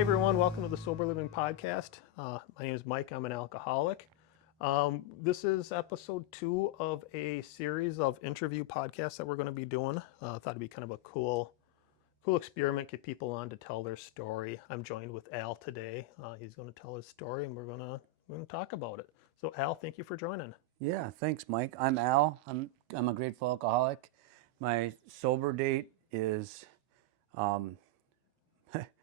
Hey everyone, welcome to the Sober Living Podcast. My name is Mike, I'm an alcoholic. This is episode 2 of a series of interview podcasts that we're going to be doing. Thought it'd be kind of a cool experiment, get people on to tell their story. I'm joined with Al today. He's going to tell his story and we're going to talk about it. So Al, thank you for joining. Yeah, thanks, Mike. I'm Al. I'm a grateful alcoholic. My sober date is,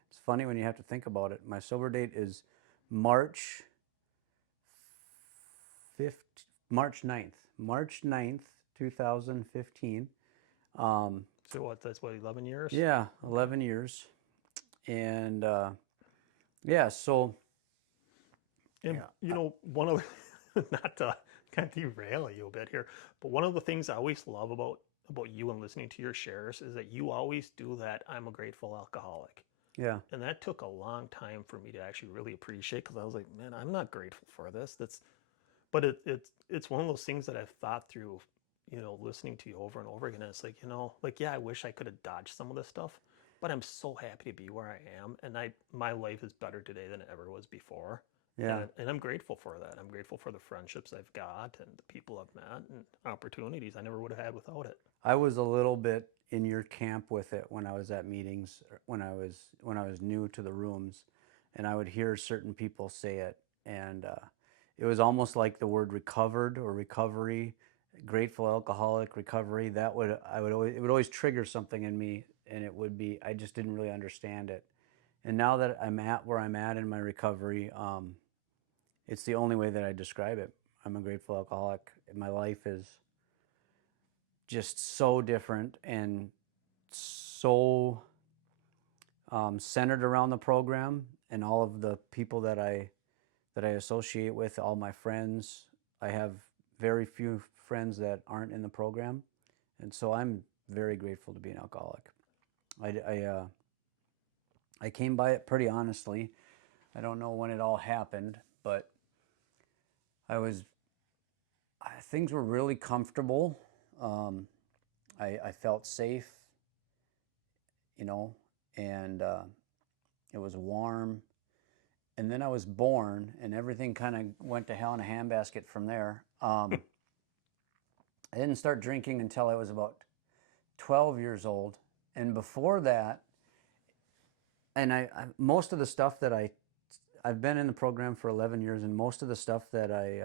it's funny when you have to think about it. My sober date is March 5th, March 9th, March 9th, 2015. So that's what, 11 years? Yeah, 11 years. And yeah, so. And one of not to kind of derail you a bit here, but one of the things I always love about you and listening to your shares is that you always do that. I'm a grateful alcoholic. Yeah. And that took a long time for me to actually really appreciate, because I was like, man, I'm not grateful for this. But it's one of those things that I've thought through, listening to you over and over again. And it's like, yeah, I wish I could have dodged some of this stuff, but I'm so happy to be where I am. And my life is better today than it ever was before. Yeah. And I'm grateful for that. I'm grateful for the friendships I've got and the people I've met and opportunities I never would have had without it. I was a little bit in your camp with it when I was at meetings, when I was new to the rooms, and I would hear certain people say it, and it was almost like the word recovered or recovery, grateful alcoholic recovery. It would always trigger something in me, and it would be, I just didn't really understand it. And now that I'm at where I'm at in my recovery, it's the only way that I describe it. I'm a grateful alcoholic. My life is just so different and so centered around the program and all of the people that I associate with, all my friends. I have very few friends that aren't in the program, and so I'm very grateful to be an alcoholic. I came by it pretty honestly. I don't know when it all happened, but things were really comfortable. I felt safe, and it was warm. And then I was born, and everything kind of went to hell in a handbasket from there. I didn't start drinking until I was about 12 years old. And before that, and most of the stuff that I've been in the program for 11 years, and most of the stuff that I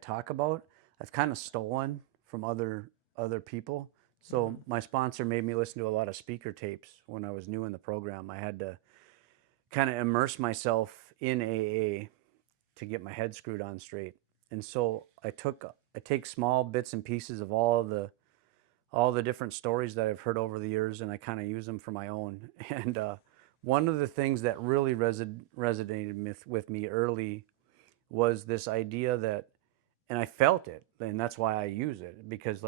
talk about, I've kind of stolen from other people. So my sponsor made me listen to a lot of speaker tapes when I was new in the program. I had to kind of immerse myself in AA to get my head screwed on straight. And so I take small bits and pieces of all the different stories that I've heard over the years, and I kind of use them for my own. And one of the things that really resonated with me early was this idea that, and I felt it, and that's why I use it, because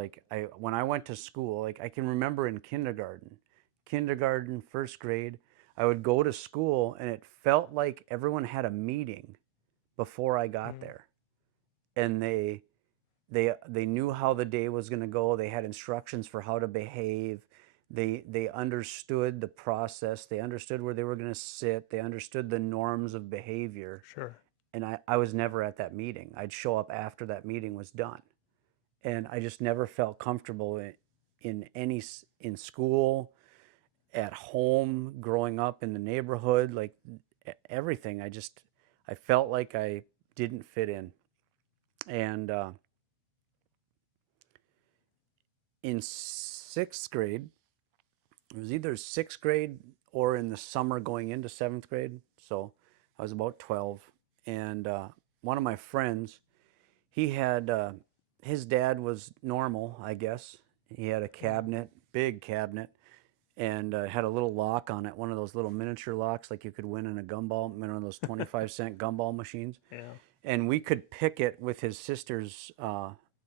when I went to school, I can remember in kindergarten, first grade, I would go to school and it felt like everyone had a meeting before I got there, and they knew how the day was going to go. They had instructions for how to behave. They understood the process. They understood where they were going to sit. They understood the norms of behavior. Sure. And I was never at that meeting. I'd show up after that meeting was done. And I just never felt comfortable in school, at home, growing up in the neighborhood, like everything. I felt like I didn't fit in. And in sixth grade, it was either sixth grade or in the summer going into seventh grade. So I was about 12. And one of my friends, he had, his dad was normal, I guess. He had a cabinet, big cabinet, and had a little lock on it, one of those little miniature locks like you could win in a gumball, one of those 25-cent gumball machines. Yeah. And we could pick it with his sister's,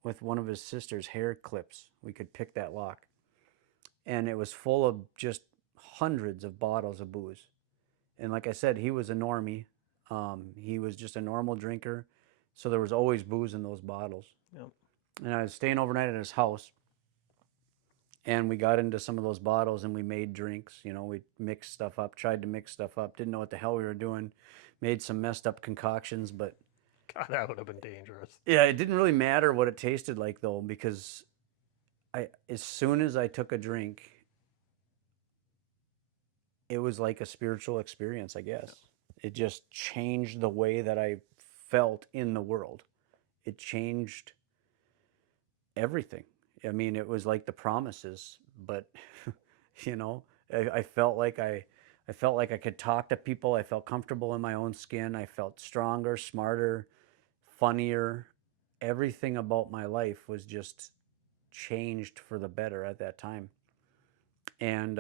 with one of his sister's hair clips. We could pick that lock. And it was full of just hundreds of bottles of booze. And like I said, he was a normie. He was just a normal drinker. So there was always booze in those bottles. Yep. And I was staying overnight at his house. and we got into some of those bottles and we made drinks. You know, we mixed stuff up, tried to mix stuff up, didn't know what the hell we were doing, made some messed up concoctions, but God, that would have been dangerous. yeah, it didn't really matter what it tasted like though, because as soon as I took a drink, it was like a spiritual experience, I guess. It just changed the way that I felt in the world. It changed everything. I mean, it was like the promises, but you know, I felt like I felt like I could talk to people. I felt comfortable in my own skin. I felt stronger, smarter, funnier. Everything about my life was just changed for the better at that time. And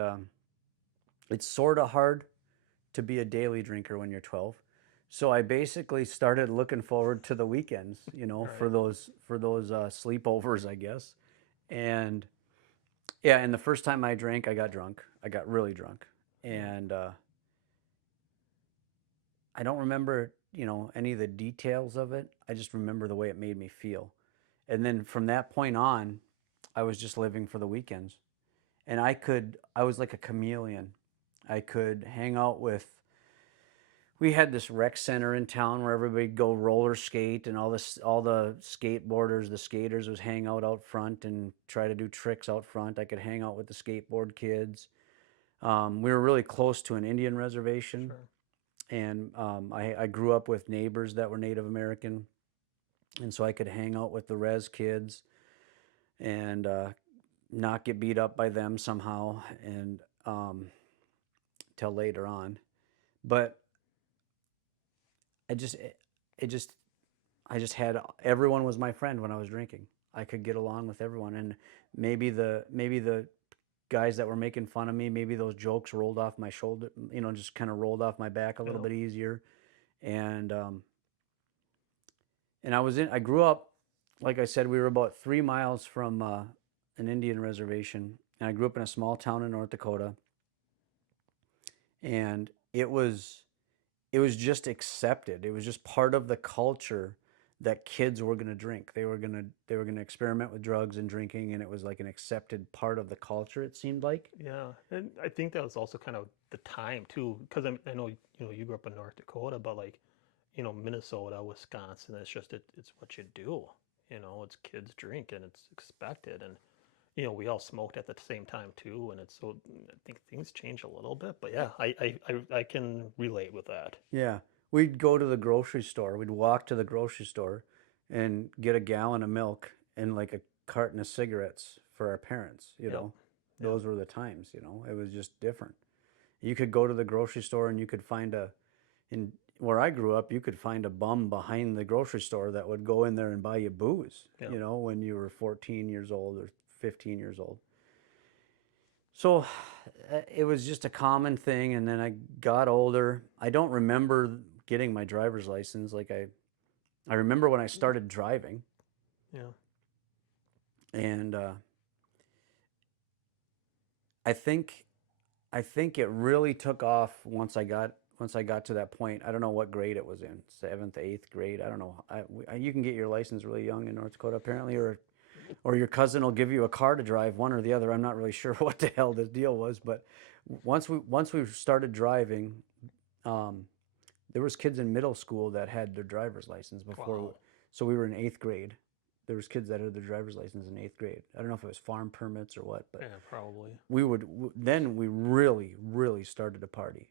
it's sort of hard to be a daily drinker when you're 12. So I basically started looking forward to the weekends, you know, Right. for those sleepovers, I guess. And yeah, and the first time I drank, I got drunk. I got really drunk, and I don't remember, you know, any of the details of it. I just remember the way it made me feel. And then from that point on, I was just living for the weekends. And I was like a chameleon. I could hang out with, we had this rec center in town where everybody'd go roller skate, and all the skateboarders, the skaters would hang out front and try to do tricks out front. I could hang out with the skateboard kids. We were really close to an Indian reservation, Sure. and I grew up with neighbors that were Native American, and so I could hang out with the res kids and not get beat up by them somehow, and till later on. But I just it just I just had, everyone was my friend when I was drinking. I could get along with everyone, and maybe the guys that were making fun of me, maybe those jokes rolled off my shoulder, you know, just kind of rolled off my back a little Yeah. bit easier. And I grew up, like I said, we were about 3 miles from an Indian reservation, and I grew up in a small town in North Dakota, and it was just accepted. It was just part of the culture that kids were going to drink. They were going to experiment with drugs and drinking, and it was like an accepted part of the culture, it seemed like. Yeah, and I think that was also kind of the time too, because I know you grew up in North Dakota, but like Minnesota, Wisconsin, it's what you do. It's kids drink and it's expected, and we all smoked at the same time too, and it's so I think things change a little bit, but yeah, I can relate with that. Yeah. We'd go to the grocery store. We'd walk to the grocery store and get a gallon of milk and like a carton of cigarettes for our parents, you Yep, know. yep, Those were the times, you know. It was just different. You could go to the grocery store and you could find in where I grew up, you could find a bum behind the grocery store that would go in there and buy you booze, yep. you know, when you were 14 years old or 15 years old. So it was just a common thing. And then I got older. I don't remember getting my driver's license. I remember when I started driving, Yeah. and I think I think it really took off once I got to that point. I don't know what grade it was in, seventh, eighth grade. I don't know. You can get your license really young in North Dakota apparently, or your cousin will give you a car to drive, one or the other. I'm not really sure what the hell the deal was, but once we started driving, um, there was kids in middle school that had their driver's license before. Wow. So we were in eighth grade. There was kids that had their driver's license in eighth grade. I don't know if it was farm permits or what, but Yeah, probably. then we really started to party,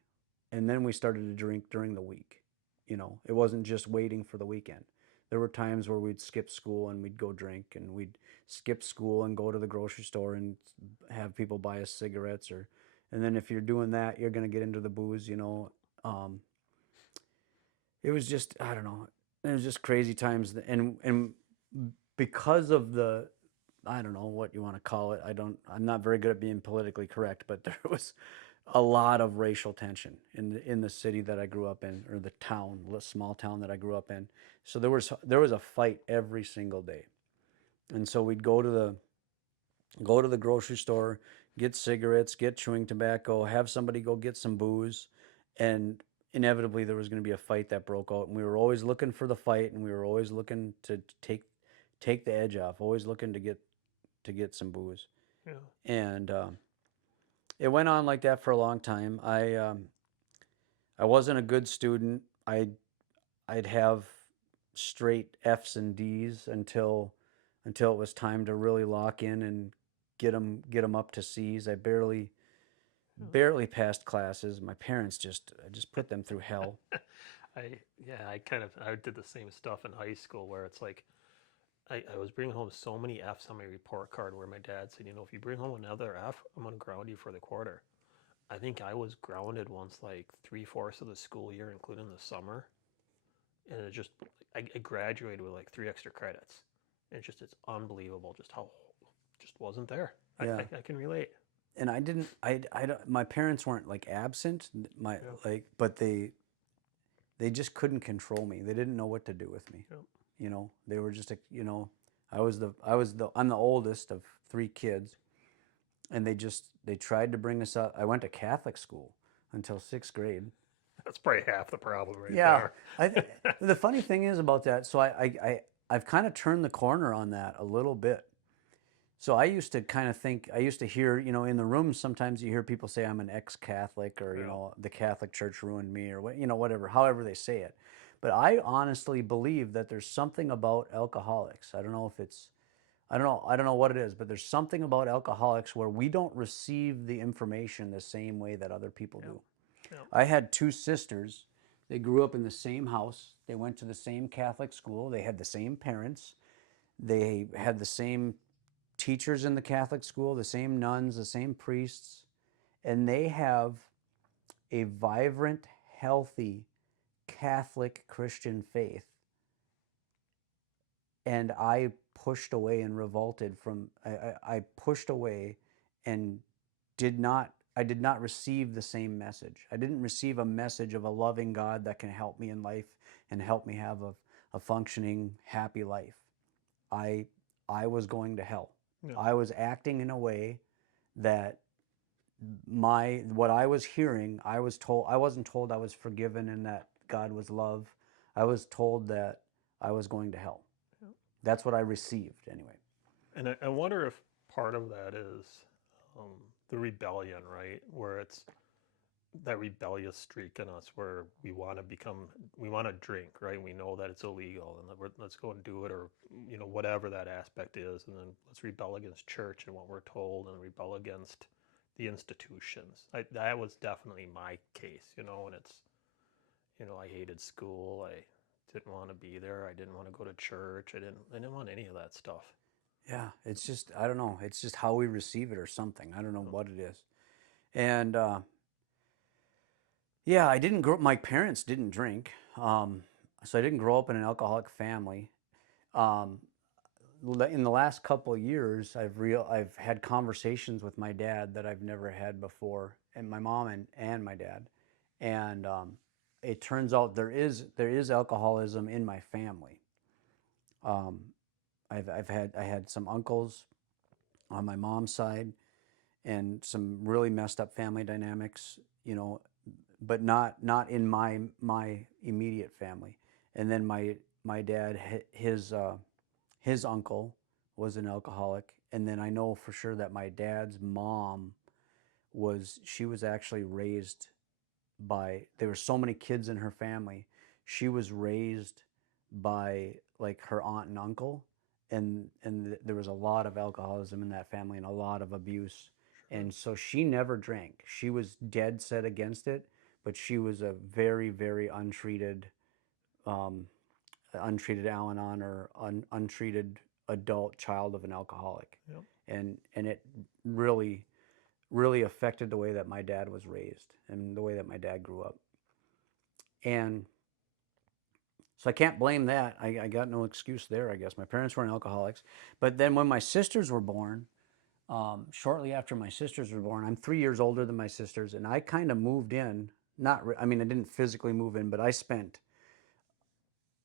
and then we started to drink during the week. You know, it wasn't just waiting for the weekend. There were times where we'd skip school and we'd go drink, and we'd skip school and go to the grocery store and have people buy us cigarettes, and then if you're doing that, you're gonna get into the booze. You know, it was just, I don't know, it was just crazy times, and because of the, I don't know what you want to call it. I'm not very good at being politically correct, but there was a lot of racial tension in the city that I grew up in, or the town, small town that I grew up in. So there was a fight every single day. And so we'd go to the grocery store, get cigarettes, get chewing tobacco, have somebody go get some booze, and inevitably there was going to be a fight that broke out, and we were always looking for the fight, and we were always looking to take the edge off, always looking to get some booze. Yeah. And it went on like that for a long time. I wasn't a good student. I'd have straight F's and D's until it was time to really lock in and get them up to C's. I barely passed classes. My parents just put them through hell. I did the same stuff in high school where it's like I was bringing home so many F's on my report card where my dad said, if you bring home another F, I'm going to ground you for the quarter. I think I was grounded once like 3/4 of the school year, including the summer. And I graduated with like 3 extra credits. It's unbelievable just how, just wasn't there. Yeah. I can relate. And I don't, my parents weren't like absent, Yeah. but they just couldn't control me. They didn't know what to do with me. Yeah. They were just, I'm the oldest of 3 kids, and they tried to bring us up. I went to Catholic school until 6th grade. That's probably half the problem right Yeah. there. The funny thing is about that, so I've kind of turned the corner on that a little bit. So I used to kind of think, I used to hear, in the room, sometimes you hear people say I'm an ex-Catholic, or, Yeah. the Catholic Church ruined me, or what, whatever, however they say it. But I honestly believe that there's something about alcoholics. I don't know if it's, I don't know what it is, but there's something about alcoholics where we don't receive the information the same way that other people Yeah. do. Yeah. I had 2 sisters. They grew up in the same house. They went to the same Catholic school. They had the same parents. They had the same teachers in the Catholic school, the same nuns, the same priests, and they have a vibrant, healthy Catholic Christian faith. And I pushed away and revolted from, I pushed away and I did not receive the same message. I didn't receive a message of a loving God that can help me in life and help me have a functioning, happy life. I was going to hell. Yeah. I was acting in a way that what I was hearing, I wasn't told I was forgiven and that God was love. I was told that I was going to hell. Yeah. That's what I received anyway. And I wonder if part of that is the rebellion, right? Where it's that rebellious streak in us where we want to drink, right? We know that it's illegal, and let's go and do it, or whatever that aspect is, and then let's rebel against church and what we're told, and rebel against the institutions. That was definitely my case, and it's, I hated school. I didn't want to be there. I didn't want to go to church. I didn't want any of that stuff. Yeah, it's just, I don't know. It's just how we receive it or something. I don't know what it is. And yeah, my parents didn't drink. So I didn't grow up in an alcoholic family. In the last couple of years, I've had conversations with my dad that I've never had before, and my mom and my dad. And it turns out there is alcoholism in my family. I had some uncles on my mom's side, and some really messed up family dynamics, but not in my immediate family. And then my dad, his uncle was an alcoholic, and then I know for sure that my dad's mom she was actually raised by, there were so many kids in her family. She was raised by like her aunt and uncle, and there was a lot of alcoholism in that family and a lot of abuse. And so she never drank. She was dead set against it, but she was a very, very untreated Al-Anon or untreated adult child of an alcoholic. Yep. And it really, really affected the way that my dad was raised and the way that my dad grew up. And so I can't blame that. I got no excuse there, I guess. My parents weren't alcoholics. But then when my sisters were born, shortly after my sisters were born, I'm 3 years older than my sisters, and I kind of moved in. I didn't physically move in, but I spent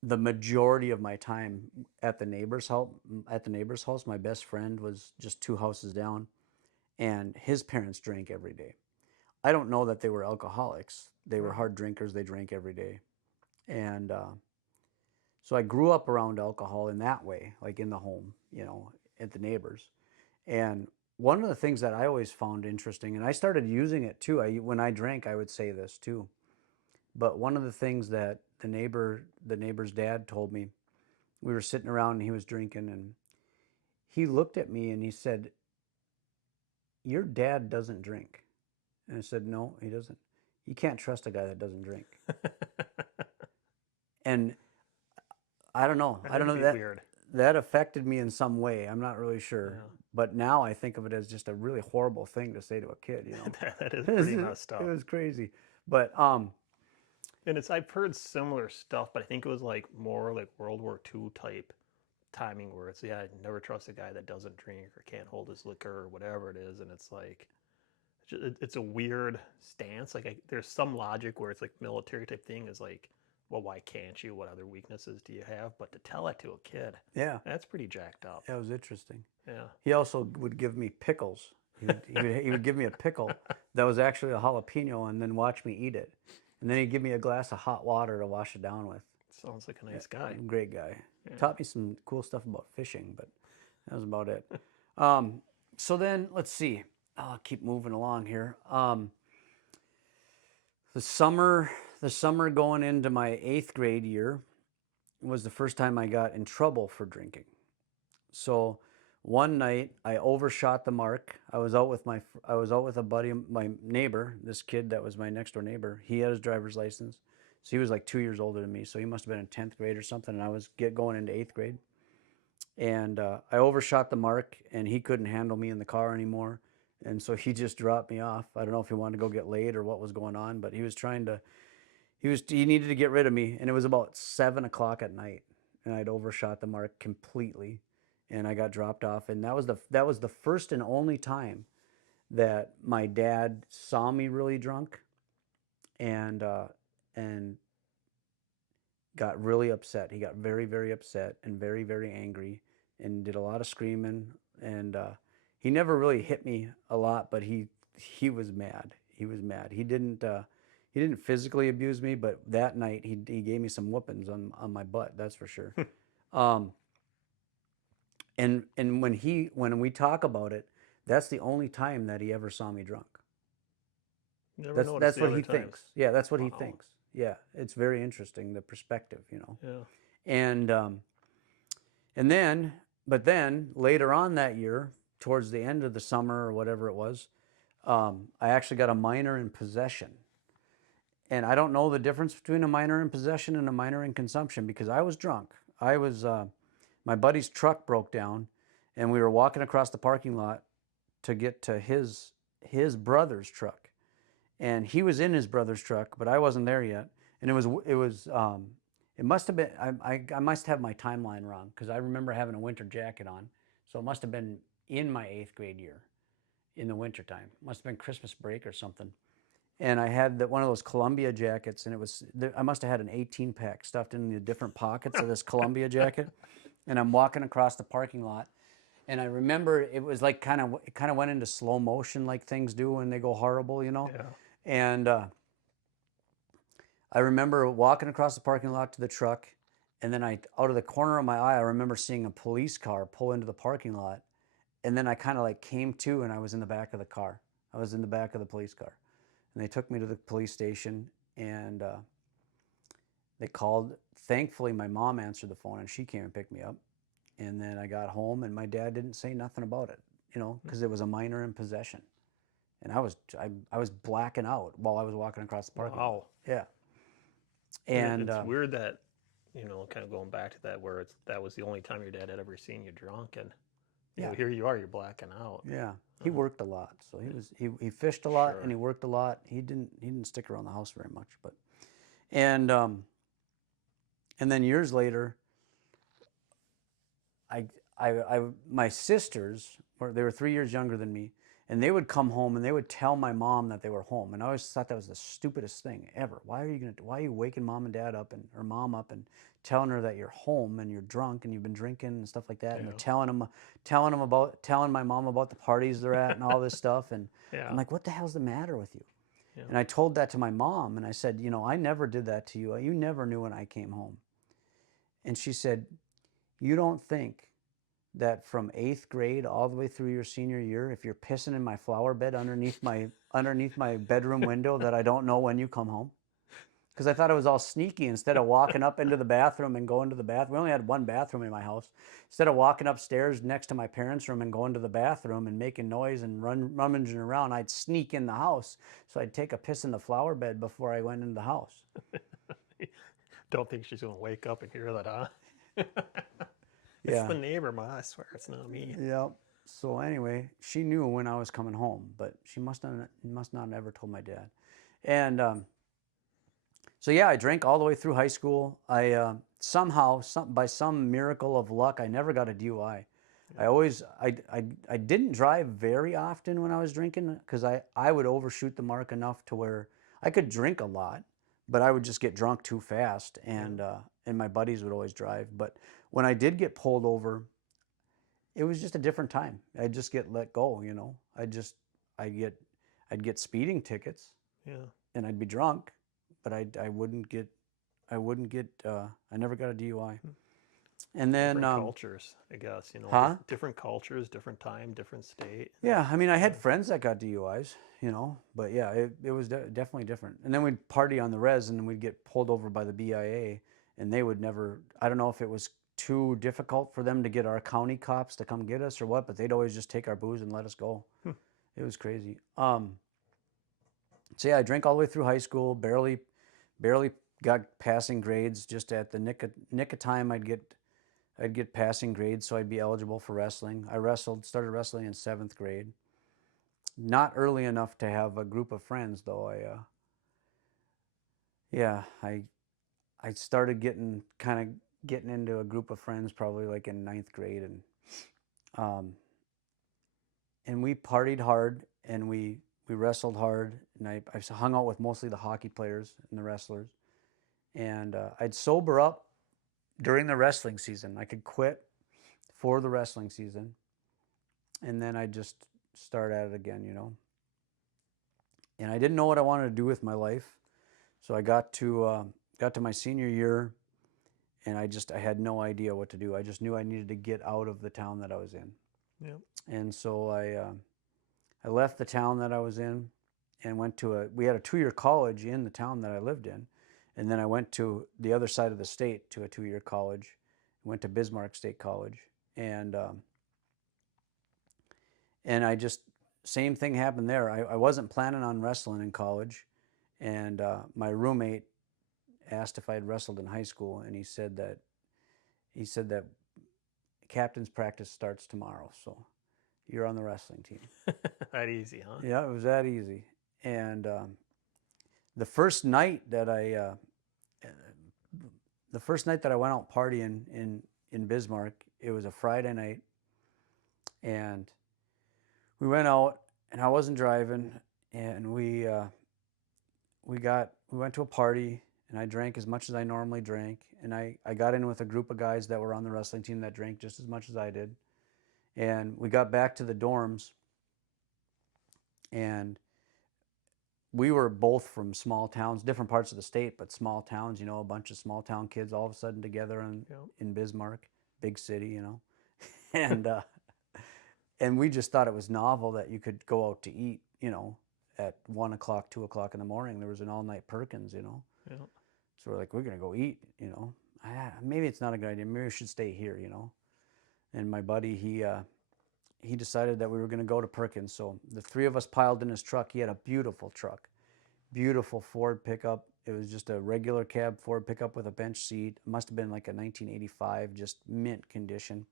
the majority of my time at the neighbor's house. At the neighbor's house, my best friend was just 2 houses down, and his parents drank every day. I don't know that they were alcoholics. They were hard drinkers. They drank every day. And so I grew up around alcohol in that way, like in the home, at the neighbors. And one of the things that I always found interesting, and I started using it too. When I drank, I would say this too. But one of the things that the neighbor's dad told me, we were sitting around and he was drinking, and he looked at me and he said, "Your dad doesn't drink." And I said, "No, he doesn't. You can't trust a guy that doesn't drink." And I don't know. I don't know that Weird. that affected me in some way. I'm not really sure. Yeah. But now I think of it as just a really horrible thing to say to a kid, you know. That is pretty messed up. It was crazy. But And I've heard similar stuff, but I think it was like more like World War II type timing where it's, yeah, never trust a guy that doesn't drink or can't hold his liquor or whatever it is. And it's like, it's a weird stance. Like there's some logic where it's like military type thing is like, well, why can't you? What other weaknesses do you have? But to tell that to a kid, yeah, that's pretty jacked up. that was interesting. Yeah. He also would give me pickles. He would give me a pickle that was actually a jalapeno and then watch me eat it. And then he'd give me a glass of hot water to wash it down with. Sounds like a nice guy. Great guy. Yeah. Taught me some cool stuff about fishing, but that was about it. So then, let's see. I'll keep moving along here. The summer going into my 8th grade year was the first time I got in trouble for drinking. So one night I overshot the mark. I was out with a buddy, my neighbor, this kid that was my next door neighbor. He had his driver's license. So he was like 2 years older than me. So he must have been in 10th grade or something. And I was going into 8th grade. And I overshot the mark and he couldn't handle me in the car anymore. And so he just dropped me off. I don't know if he wanted to go get laid or what was going on, but he needed to get rid of me. And it was about 7 o'clock at night. And I'd overshot the mark completely. And I got dropped off. And that was the first and only time that my dad saw me really drunk and got really upset. He got very, very upset and very, very angry and did a lot of screaming. And he never really hit me a lot, but he was mad. He was mad. He didn't physically abuse me, but that night he gave me some whoopings on my butt. That's for sure. And when we talk about it, that's the only time that he ever saw me drunk. That's what he thinks. Yeah, that's what he thinks. Yeah, it's very interesting, the perspective, you know. Yeah. But then later on that year, towards the end of the summer or whatever it was, I actually got a minor in possession. And I don't know the difference between a minor in possession and a minor in consumption because I was drunk. My buddy's truck broke down, and we were walking across the parking lot to get to his brother's truck. And he was in his brother's truck, but I wasn't there yet. And it must have been, I must have my timeline wrong because I remember having a winter jacket on. So it must have been in my 8th grade year in the wintertime. Must have been Christmas break or something. And I had one of those Columbia jackets, and I must have had an 18-pack stuffed in the different pockets of this Columbia jacket. And I'm walking across the parking lot, and I remember it was like kind of went into slow motion like things do when they go horrible, you know. Yeah. And I remember walking across the parking lot to the truck, and then out of the corner of my eye, I remember seeing a police car pull into the parking lot, and then I kind of like came to, and I was in the back of the car. I was in the back of the police car, and they took me to the police station, and they called. Thankfully, my mom answered the phone, and she came and picked me up. And then I got home, and my dad didn't say nothing about it, you know, because it was a minor in possession. And I was blacking out while I was walking across the parking lot. Wow. Yeah. And it's weird that, you know, kind of going back to that where that was the only time your dad had ever seen you drunk, and you know, here you are, you're blacking out. Yeah. He worked a lot, so he fished a lot. Sure. And he worked a lot. He didn't stick around the house very much, but and then years later, my sisters they were 3 years younger than me, and they would come home and they would tell my mom that they were home, and I always thought that was the stupidest thing ever. Why are you waking mom and dad up or mom up and telling her that you're home and you're drunk and you've been drinking and stuff like that, and they're telling my mom about the parties they're at and all this stuff, and I'm like, what the hell's the matter with you? Yeah. And I told that to my mom, and I said, you know, I never did that to you. You never knew when I came home. And she said, you don't think that from 8th grade all the way through your senior year, if you're pissing in my flower bed underneath my bedroom window, that I don't know when you come home? Because I thought it was all sneaky. Instead of walking up into the bathroom and going to the bathroom, we only had one bathroom in my house. Instead of walking upstairs next to my parents' room and going to the bathroom and making noise and rummaging around, I'd sneak in the house. So I'd take a piss in the flower bed before I went into the house. Don't think she's going to wake up and hear that, huh? It's Yeah. the neighbor, Ma. I swear it's not me. Yep. So anyway, she knew when I was coming home, but she must not have ever told my dad. And so yeah, I drank all the way through high school. I somehow, by some miracle of luck, I never got a DUI. I didn't drive very often when I was drinking, because I would overshoot the mark enough to where I could drink a lot, but I would just get drunk too fast, and my buddies would always drive. But when I did get pulled over, it was just a different time. I'd just get let go, you know. I'd get speeding tickets, Yeah. and I'd be drunk, but I never got a DUI. And then Different cultures, I guess, you know. Huh? Different cultures, different time, different state. Yeah, I mean, I had friends that got DUIs, you know, but yeah, it was definitely different. And then we'd party on the res, and then we'd get pulled over by the BIA, and they would never, I don't know if it was too difficult for them to get our county cops to come get us or what, but they'd always just take our booze and let us go. It was crazy. So yeah, I drank all the way through high school, barely got passing grades. Just at the nick of time, I'd get passing grades, so I'd be eligible for wrestling. I started wrestling in 7th grade. Not early enough to have a group of friends, though. I started getting into a group of friends probably like in 9th grade, and we partied hard, and we wrestled hard, and I hung out with mostly the hockey players and the wrestlers, and I'd sober up during the wrestling season. I could quit for the wrestling season, and then I'd just start at it again, you know. And I didn't know what I wanted to do with my life, so I got to my senior year, and I had no idea what to do. I just knew I needed to get out of the town that I was in. Yeah. And so I left the town that I was in and we had a 2-year college in the town that I lived in. And then I went to the other side of the state to a 2-year college, went to Bismarck State College. And same thing happened there. I wasn't planning on wrestling in college. And my roommate asked if I had wrestled in high school. And he said that captain's practice starts tomorrow. So you're on the wrestling team. That easy, huh? Yeah, it was that easy. And the first night that I went out partying in Bismarck, it was a Friday night, and we went out, and I wasn't driving, and we went to a party, and I drank as much as I normally drank, and I got in with a group of guys that were on the wrestling team that drank just as much as I did. And we got back to the dorms, and we were both from small towns, different parts of the state, but small towns, you know, a bunch of small town kids all of a sudden together in Bismarck, big city, you know. And we just thought it was novel that you could go out to eat, you know, at 1 o'clock, 2 o'clock in the morning. There was an all-night Perkins, you know. Yeah. So we're like, we're going to go eat, you know. Maybe it's not a good idea. Maybe we should stay here, you know. And my buddy, he decided that we were going to go to Perkins. So the 3 of us piled in his truck. He had a beautiful truck, beautiful Ford pickup. It was just a regular cab Ford pickup with a bench seat. It must have been like a 1985, just mint condition.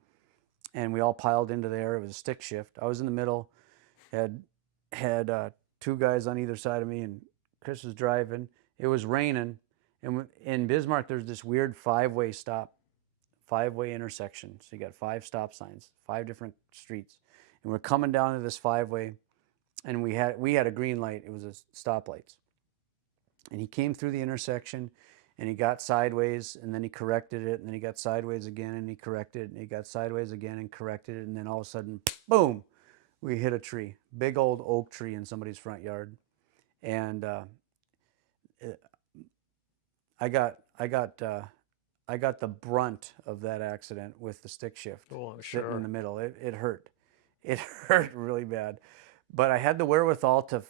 And we all piled into there. It was a stick shift. I was in the middle, had 2 guys on either side of me, and Chris was driving. It was raining. And in Bismarck, there's this weird 5-way intersection. So you got 5 stop signs, 5 different streets. And we're coming down to this 5-way, and we had a green light. It was a stoplights. And he came through the intersection, and he got sideways, and then he corrected it, and then he got sideways again, and he corrected it, and he got sideways again and corrected it, and then all of a sudden, boom, we hit a tree, big old oak tree in somebody's front yard. And I got I got the brunt of that accident with the stick shift Oh, I'm sitting in sure. the middle. It hurt. It hurt really bad. But I had the wherewithal to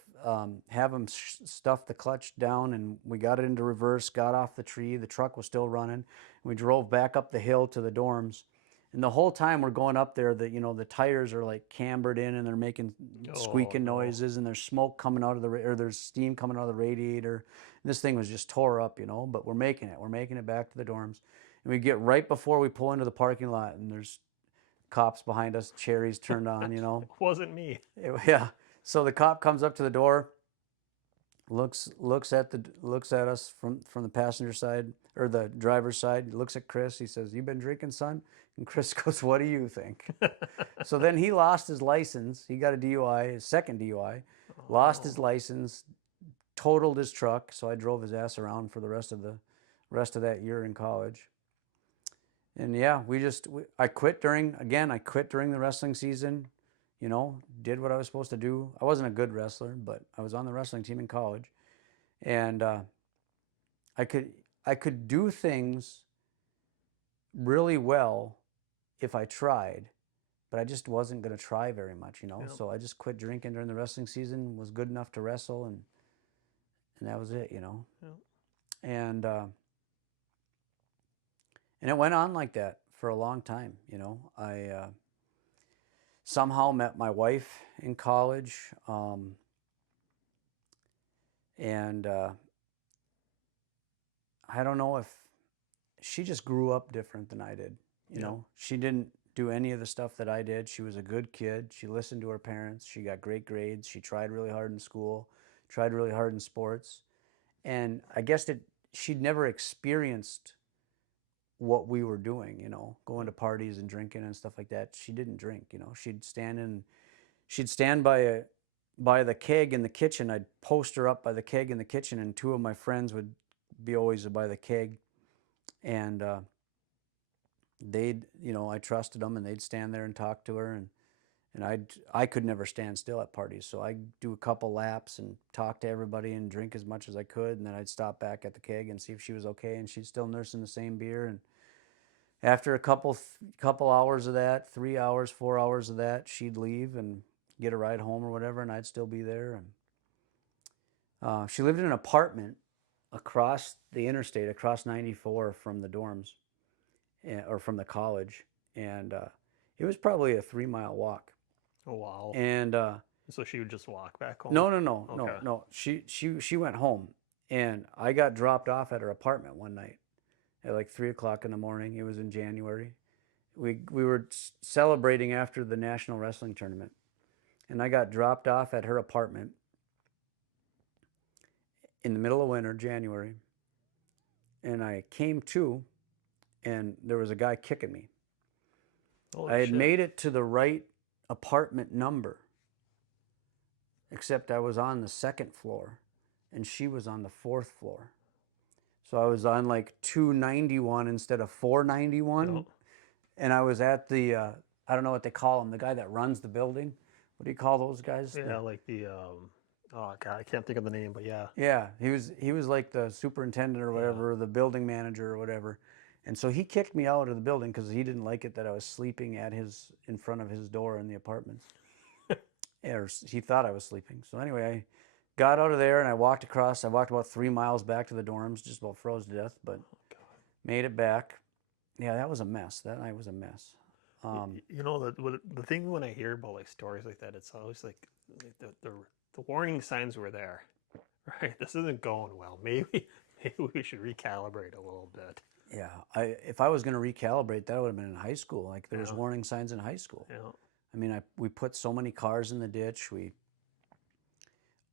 have him stuff the clutch down, and we got it into reverse, got off the tree. The truck was still running. We drove back up the hill to the dorms. And the whole time we're going up there, the tires are like cambered in and they're making Oh, squeaking no. noises, and there's smoke coming out of or there's steam coming out of the radiator. And this thing was just tore up, but we're making it. We're making it back to the dorms. And we get right before we pull into the parking lot, and there's cops behind us, cherries turned on, It wasn't me. Yeah. So the cop comes up to the door, looks at us from the passenger side or the driver's side, looks at Chris. He says, "You been drinking, son?" And Chris goes, "What do you think?" So then he lost his license. He got a DUI, his second DUI, lost his Oh, license, totaled his truck. So I drove his ass around for the rest of that year in college. And yeah, I quit during the wrestling season, did what I was supposed to do. I wasn't a good wrestler, but I was on the wrestling team in college. And I could do things really well if I tried, but I just wasn't going to try very much. Yep. So I just quit drinking during the wrestling season, was good enough to wrestle, and that was it. Yep. And it went on like that for a long time. I somehow met my wife in college, and I don't know if she just grew up different than I did. Yep. She didn't do any of the stuff that I did. She was a good kid. She listened to her parents. She got great grades. She tried really hard in school, tried really hard in sports. And I guess that she'd never experienced what we were doing, going to parties and drinking and stuff like that. She didn't drink, she'd stand by the keg in the kitchen. I'd post her up by the keg in the kitchen, and two of my friends would be always by the keg. And I trusted them, and they'd stand there and talk to her, and I could never stand still at parties, so I'd do a couple laps and talk to everybody and drink as much as I could, and then I'd stop back at the keg and see if she was okay, and she'd still nursing the same beer. And after a couple hours of that, 3 hours, 4 hours of that, she'd leave and get a ride home or whatever, and I'd still be there. And she lived in an apartment across the interstate, across 94 from the dorms, or from the college, and it was probably a 3-mile walk. Oh, wow. And So she would just walk back home? no. Okay. She went home, and I got dropped off at her apartment one night at like 3 o'clock in the morning. It was in January. We were celebrating after the National Wrestling Tournament, and I got dropped off at her apartment in the middle of winter, January, and I came to, and there was a guy kicking me. Holy I had shit. made it to the right apartment number, except I was on the second floor, and she was on the fourth floor. So I was on like 291 instead of 491. Yep. And I was at the, I don't know what they call him, the guy that runs the building. What do you call those guys? Yeah, like the oh god, I can't think of the name, but yeah. Yeah, he was like the superintendent or whatever, or the building manager or whatever. And so he kicked me out of the building because he didn't like it that I was sleeping in front of his door in the apartments. Or he thought I was sleeping. So anyway, I got out of there and I walked about 3 miles back to the dorms, just about froze to death, but made it back. Yeah, that was a mess. That night was a mess. The thing when I hear about like stories like that, it's always like the warning signs were there, right? This isn't going well. Maybe we should recalibrate a little bit. Yeah, if I was going to recalibrate, that would have been in high school. Like there's Yeah. warning signs in high school. Yeah. I mean, we put so many cars in the ditch.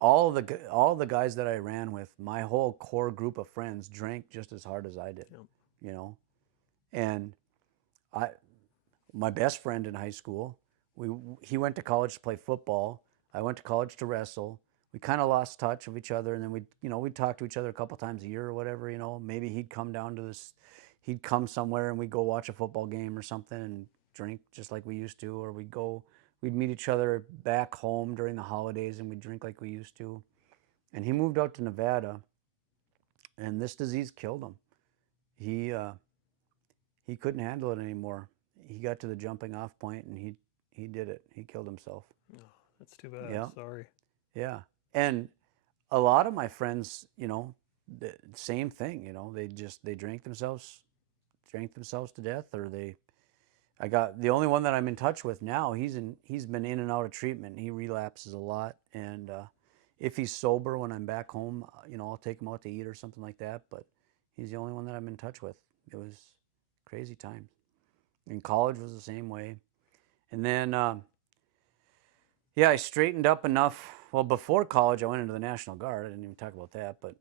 All the guys that I ran with, my whole core group of friends drank just as hard as I did. Yep. And my best friend in high school, he went to college to play football. I went to college to wrestle. We kind of lost touch of each other, and then we'd talk to each other a couple times a year or whatever. Maybe he'd come somewhere and we'd go watch a football game or something and drink just like we used to, or we'd meet each other back home during the holidays and we'd drink like we used to. And he moved out to Nevada, and this disease killed him. he couldn't handle it anymore. He got to the jumping off point and he did it. He killed himself. Oh, that's too bad. Yeah. Sorry. Yeah. And a lot of my friends, the same thing, they drank themselves to death, or I got the only one that I'm in touch with now. He's been in and out of treatment. He relapses a lot, and if he's sober when I'm back home, I'll take him out to eat or something like that. But he's the only one that I'm in touch with. It was crazy times. In college was the same way, and then yeah, I straightened up enough. Well, before college, I went into the National Guard. I didn't even talk about that, but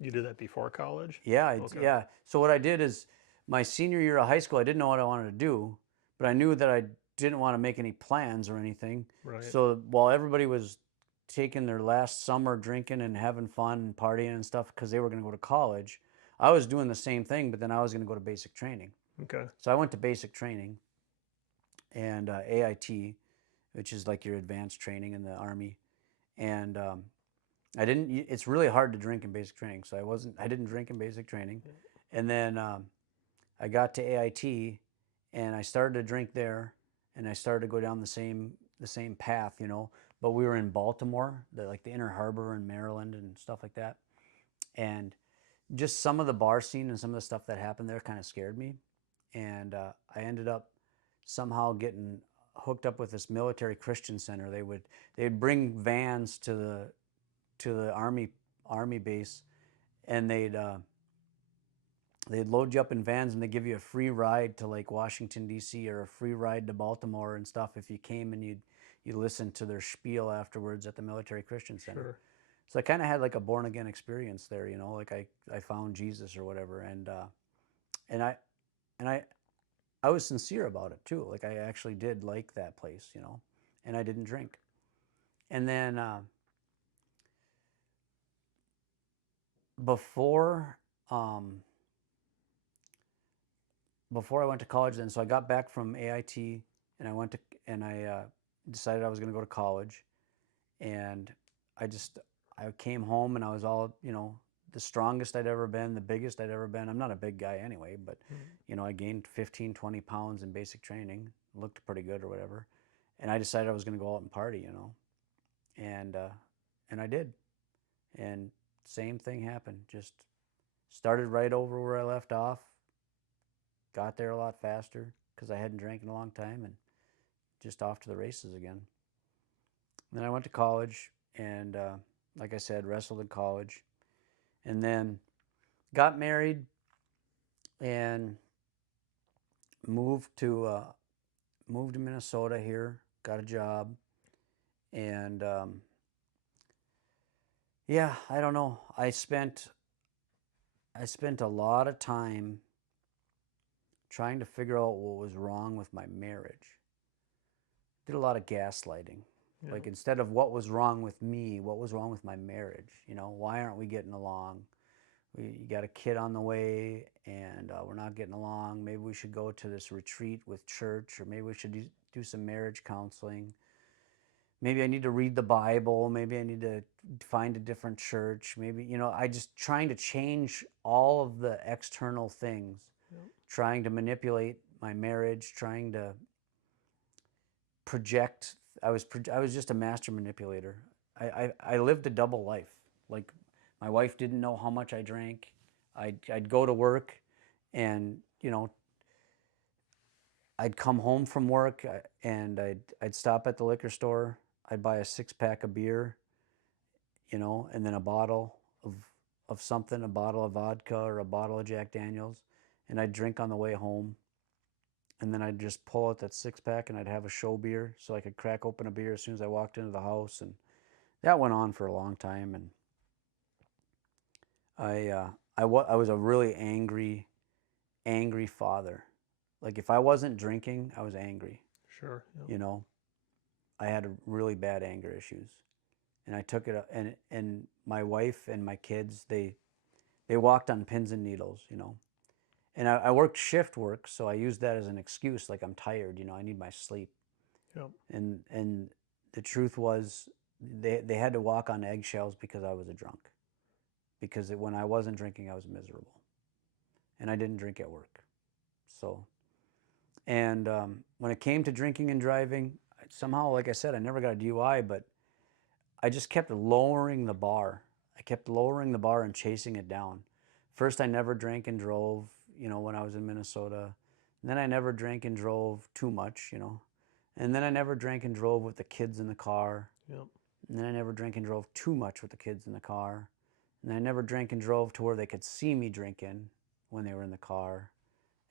You did that before college? yeah, Okay. yeah. So what I did is my senior year of high school, I didn't know what I wanted to do, but I knew that I didn't want to make any plans or anything. Right. So while everybody was taking their last summer drinking and having fun and partying and stuff because they were going to go to college, I was doing the same thing, but then I was going to go to basic training. Okay. So I went to basic training and AIT, which is like your advanced training in the Army. And it's really hard to drink in basic training. So I didn't drink in basic training. And then I got to AIT and I started to drink there, and I started to go down the same path, but we were in Baltimore, like the Inner Harbor in Maryland and stuff like that. And just some of the bar scene and some of the stuff that happened there kind of scared me. And I ended up somehow getting hooked up with this military Christian center. They'd bring vans to the army base, and they'd load you up in vans, and they'd give you a free ride to like Washington D.C. or a free ride to Baltimore and stuff if you came and you listened to their spiel afterwards at the military Christian center. Sure. So I kind of had like a born again experience there, like I found Jesus or whatever, and I was sincere about it too. Like I actually did like that place, and I didn't drink. And then before I went to college, then so I got back from AIT and I decided I was going to go to college, and I came home and I was all the strongest I'd ever been, the biggest I'd ever been. I'm not a big guy anyway, but I gained 15, 20 pounds in basic training, looked pretty good or whatever. And I decided I was going to go out and party, and I did. And same thing happened. Just started right over where I left off, got there a lot faster because I hadn't drank in a long time, and just off to the races again. Then I went to college and, like I said, wrestled in college, and then got married and moved to Minnesota here, got a job, and yeah, I don't know. I spent a lot of time trying to figure out what was wrong with my marriage. Did a lot of gaslighting. Yeah. Like instead of what was wrong with me, what was wrong with my marriage? Why aren't we getting along? You got a kid on the way, and we're not getting along. Maybe we should go to this retreat with church, or maybe we should do some marriage counseling. Maybe I need to read the Bible. Maybe I need to find a different church. Maybe, I just trying to change all of the external things, trying to manipulate my marriage, trying to project. I was just a master manipulator. I lived a double life. Like my wife didn't know how much I drank. I'd go to work, and I'd come home from work, and I'd stop at the liquor store. I'd buy a 6-pack of beer, and then a bottle of something, a bottle of vodka or a bottle of Jack Daniels, and I'd drink on the way home. And then I'd just pull out that 6-pack and I'd have a show beer so I could crack open a beer as soon as I walked into the house. And that went on for a long time. And I was a really angry father. Like if I wasn't drinking, I was angry. Sure. Yeah. I had really bad anger issues, and I took it, and my wife and my kids, they walked on pins and needles, and I worked shift work, so I used that as an excuse. Like I'm tired, I need my sleep. Yep. And the truth was they had to walk on eggshells because I was a drunk, because when I wasn't drinking, I was miserable, and I didn't drink at work. So, and when it came to drinking and driving, somehow, like I said, I never got a DUI, but I just kept lowering the bar. I kept lowering the bar and chasing it down. First, I never drank and drove, when I was in Minnesota. And then I never drank and drove too much, And then I never drank and drove with the kids in the car. Yep. And then I never drank and drove too much with the kids in the car. And I never drank and drove to where they could see me drinking when they were in the car.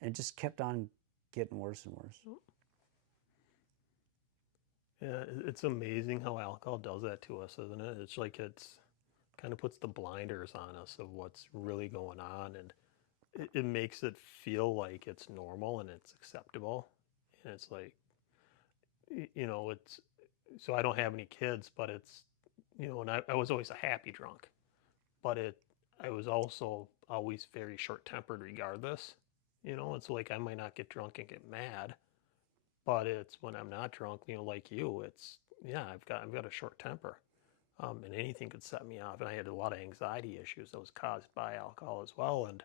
And it just kept on getting worse and worse. Yeah, it's amazing how alcohol does that to us, isn't it? It's like it's kind of puts the blinders on us of what's really going on, and it makes it feel like it's normal and it's acceptable. And it's like, it's so I don't have any kids, but it's, and I was always a happy drunk, but I was also always very short-tempered regardless. It's like I might not get drunk and get mad, but it's when I'm not drunk, like you, it's, yeah, I've got a short temper, and anything could set me off. And I had a lot of anxiety issues that was caused by alcohol as well. And,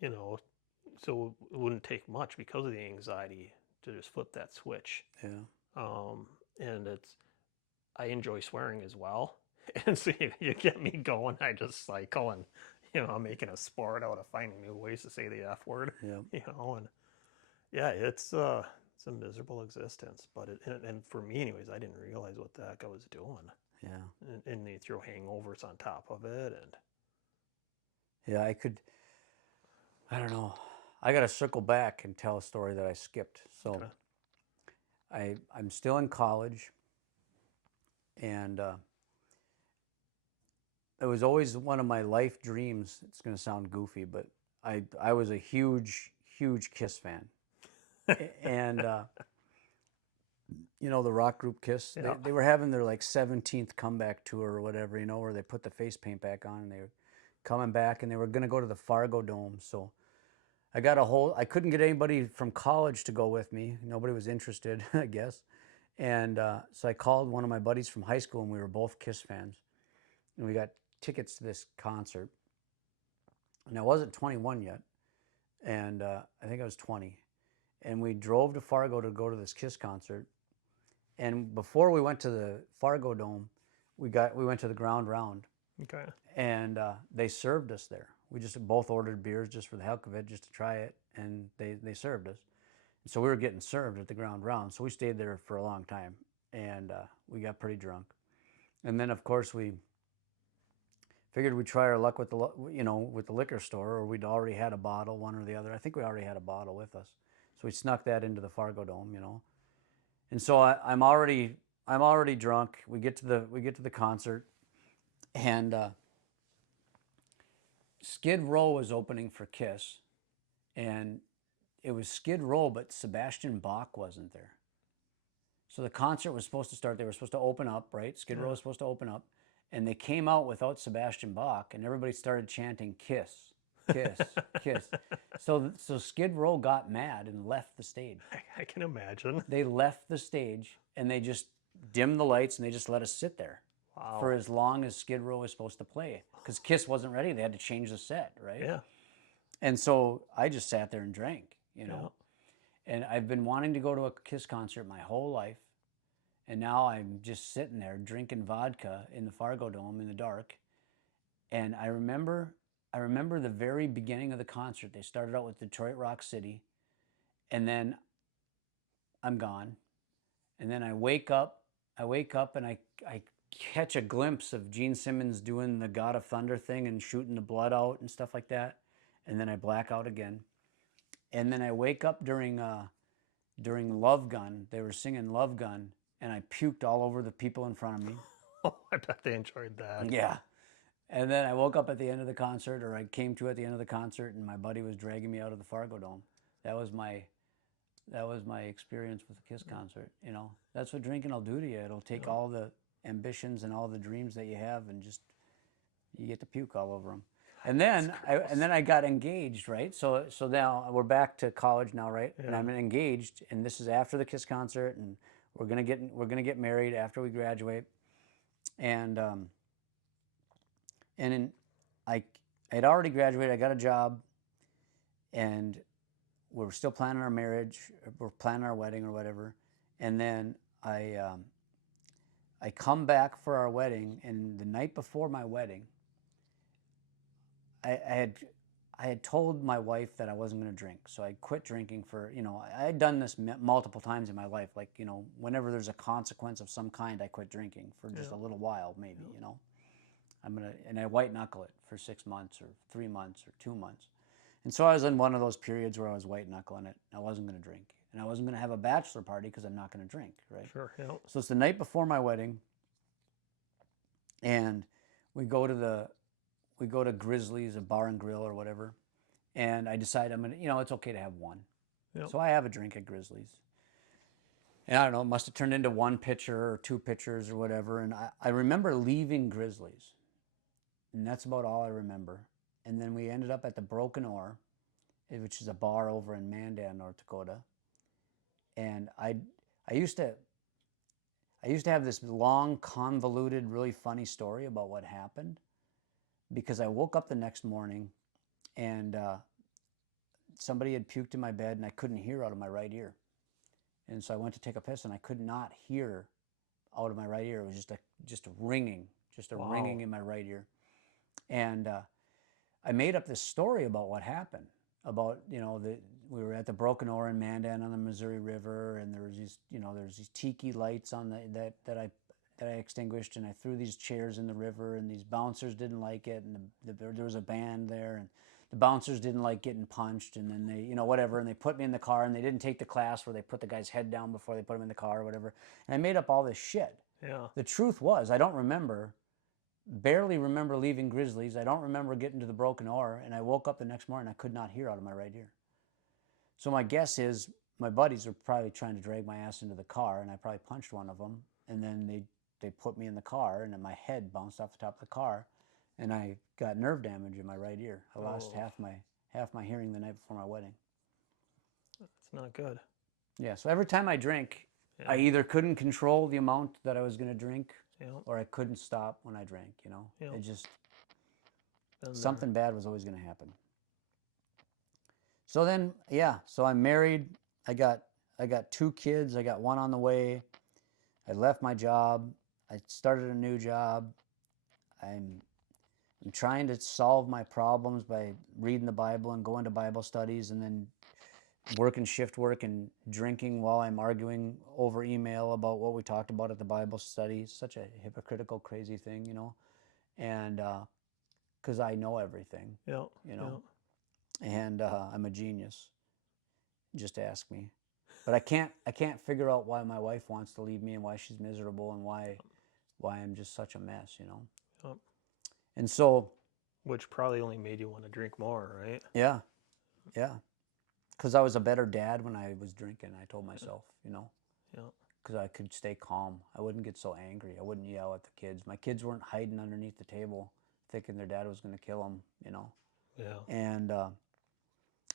you know, so it wouldn't take much because of the anxiety to just flip that switch. Yeah. And I enjoy swearing as well. And so you get me going, I just cycle and, I'm making a sport out of finding new ways to say the F word, Yeah. and yeah, it's a miserable existence, but and for me anyways, I didn't realize what the heck I was doing. Yeah. And they throw hangovers on top of it, and Yeah, I don't know. I got to circle back and tell a story that I skipped. So okay. I'm still in college, and it was always one of my life dreams. It's going to sound goofy, but I was a huge Kiss fan. And the rock group Kiss, Yeah. they were having their like 17th comeback tour or whatever, where they put the face paint back on, and they were coming back, and they were going to go to the Fargo Dome. So I couldn't get anybody from college to go with me. Nobody was interested, I guess. And so I called one of my buddies from high school, and we were both Kiss fans, and we got tickets to this concert. And I wasn't 21 yet, and I think I was 20. And we drove to Fargo to go to this Kiss concert. And before we went to the Fargo Dome, we went to the Ground Round. Okay. And they served us there. We just both ordered beers just for the heck of it, just to try it, and they served us. And so we were getting served at the Ground Round. So we stayed there for a long time, and we got pretty drunk. And then, of course, we figured we'd try our luck with the liquor store, or we'd already had a bottle, one or the other. I think we already had a bottle with us. So we snuck that into the Fargo Dome, And so I'm already drunk. We get to the concert, and Skid Row was opening for Kiss, and it was Skid Row, but Sebastian Bach wasn't there. So the concert was supposed to start. They were supposed to open up, right? Skid Row was supposed to open up, and they came out without Sebastian Bach, and everybody started chanting "Kiss, Kiss, Kiss." So Skid Row got mad and left the stage. I can imagine. They left the stage, and they just dimmed the lights, and they just let us sit there for as long as Skid Row was supposed to play, because Kiss wasn't ready. They had to change the set, right? Yeah. And so I just sat there and drank, Yeah. And I've been wanting to go to a Kiss concert my whole life, and now I'm just sitting there drinking vodka in the Fargo Dome in the dark. And I remember the very beginning of the concert. They started out with Detroit Rock City, and then I'm gone. And then I wake up and I catch a glimpse of Gene Simmons doing the God of Thunder thing and shooting the blood out and stuff like that. And then I black out again. And then I wake up during Love Gun. They were singing Love Gun, and I puked all over the people in front of me. Oh, I bet they enjoyed that. Yeah. And then I woke up at the end of the concert, or I came to at the end of the concert, and my buddy was dragging me out of the Fargo Dome. That was my experience with the Kiss concert. That's what drinking will do to you. It'll take all the ambitions and all the dreams that you have, and just you get to puke all over them. And then I got engaged, right? So now we're back to college now, right? Yeah. And I'm engaged, and this is after the Kiss concert, and we're gonna get married after we graduate. And I had already graduated. I got a job, and we were still planning our marriage, we're planning our wedding or whatever, and then I come back for our wedding, and the night before my wedding, I had told my wife that I wasn't going to drink, so I quit drinking for, I had done this multiple times in my life, like, whenever there's a consequence of some kind, I quit drinking for just a little while, maybe, and I white knuckle it for 6 months or 3 months or 2 months. And so I was in one of those periods where I was white knuckling it. I wasn't going to drink, and I wasn't going to have a bachelor party because I'm not going to drink, right? Sure. Yeah. So it's the night before my wedding, and we go to Grizzlies, a bar and grill or whatever, and I decide I'm gonna, it's okay to have one. Yep. So I have a drink at Grizzlies, and I don't know, it must have turned into 1 pitcher or 2 pitchers or whatever. And I remember leaving Grizzlies, and that's about all I remember. And then we ended up at the Broken Oar, which is a bar over in Mandan, North Dakota. And I used to have this long, convoluted, really funny story about what happened, because I woke up the next morning and somebody had puked in my bed, and I couldn't hear out of my right ear. And so I went to take a piss, and I could not hear out of my right ear. It was just a ringing in my right ear. And I made up this story about what happened. About, we were at the Broken Oar in Mandan on the Missouri River, and there was these tiki lights on that I extinguished, and I threw these chairs in the river, and these bouncers didn't like it, and there was a band there, and the bouncers didn't like getting punched, and then they, whatever, and they put me in the car, and they didn't take the class where they put the guy's head down before they put him in the car or whatever. And I made up all this shit. Yeah. The truth was, I don't barely remember leaving Grizzlies. I don't remember getting to the Broken Oar, and I woke up the next morning, I could not hear out of my right ear. So my guess is my buddies were probably trying to drag my ass into the car, and I probably punched one of them, and then they put me in the car, and then my head bounced off the top of the car, and I got nerve damage in my right ear. I lost half my hearing the night before my wedding. That's not good. Yeah, so every time I drink, I either couldn't control the amount that I was going to drink, or I couldn't stop when I drank, It just, something bad was always going to happen. So then, so I'm married. I got 2 kids. I got 1 on the way. I left my job. I started a new job. I'm trying to solve my problems by reading the Bible and going to Bible studies, and then working shift work and drinking while I'm arguing over email about what we talked about at the Bible study. Such a hypocritical, crazy thing, and because I know everything, and I'm a genius. Just ask me. But I can't figure out why my wife wants to leave me, and why she's miserable, and why I'm just such a mess, Yep. And so, which probably only made you want to drink more, right? Yeah. Because I was a better dad when I was drinking, I told myself, because I could stay calm. I wouldn't get so angry. I wouldn't yell at the kids. My kids weren't hiding underneath the table thinking their dad was going to kill them, Yeah.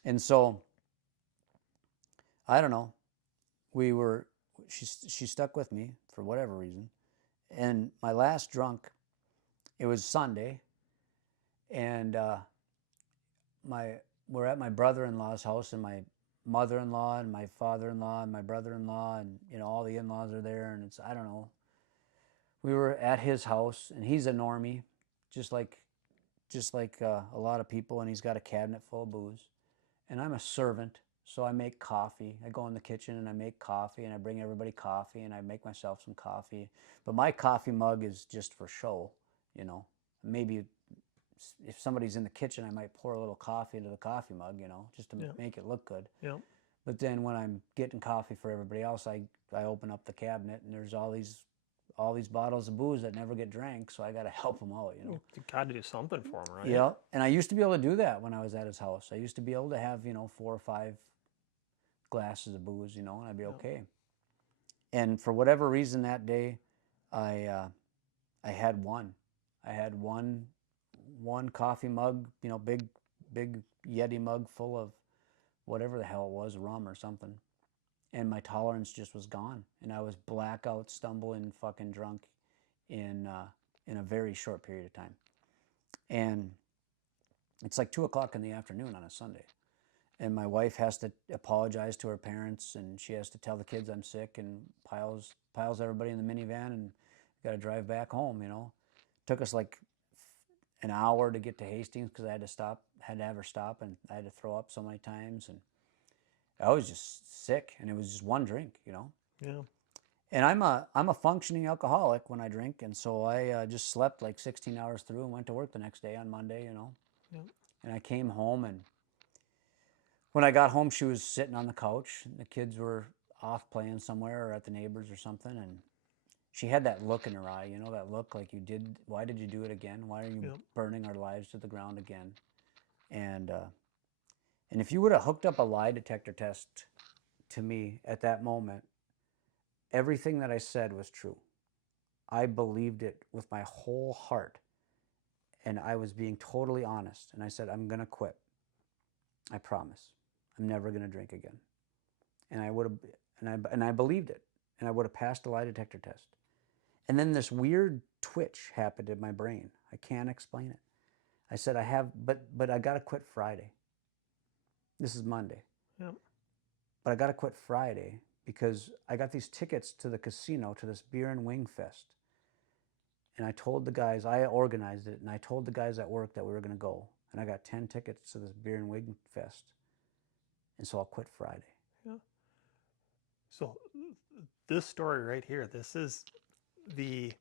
And so, I don't know. She stuck with me for whatever reason. And my last drunk, it was Sunday, and we're at my brother-in-law's house, and my mother-in-law and my father-in-law and my brother-in-law and all the in-laws are there, and I don't know. We were at his house, and he's a normie, just like a lot of people, and he's got a cabinet full of booze, and I'm a servant, so I make coffee. I go in the kitchen and I make coffee, and I bring everybody coffee, and I make myself some coffee, but my coffee mug is just for show, Maybe if somebody's in the kitchen, I might pour a little coffee into the coffee mug, just to make it look good. Yeah. But then when I'm getting coffee for everybody else, I open up the cabinet, and there's all these bottles of booze that never get drank, so I got to help them out, You got to do something for him, right? Yeah, and I used to be able to do that when I was at his house. I used to be able to have 4 or 5 glasses of booze, and I'd be okay. And for whatever reason that day, I had one. I had one coffee mug, big Yeti mug full of whatever the hell it was, rum or something. And my tolerance just was gone. And I was blackout, stumbling, fucking drunk in a very short period of time. And it's like 2 o'clock in the afternoon on a Sunday. and my wife has to apologize to her parents, and she has to tell the kids I'm sick, and piles everybody in the minivan, and got to drive back home. Took us like an hour to get to Hastings because I had to have her stop, and I had to throw up so many times, and I was just sick, and it was just one drink. Yeah. And I'm a functioning alcoholic when I drink, and so I just slept like 16 hours through and went to work the next day on Monday. Yeah. And I came home, and when I got home, she was sitting on the couch. The kids were off playing somewhere or at the neighbors or something, and she had that look in her eye, that look like why did you do it again? Why are you Yep. burning our lives to the ground again? And if you would have hooked up a lie detector test to me at that moment, everything that I said was true. I believed it with my whole heart, and I was being totally honest. And I said, I'm going to quit. I promise. I'm never going to drink again. And I would have, and I believed it, and I would have passed the lie detector test. And then this weird twitch happened in my brain. I can't explain it. I said, but I got to quit Friday. This is Monday. Yep. But I got to quit Friday because I got these tickets to the casino, to this beer and wing fest. And I told the guys, I organized it, and I told the guys at work that we were going to go. And I got 10 tickets to this beer and wing fest. And so I'll quit Friday. Yeah. So this story right here, this is the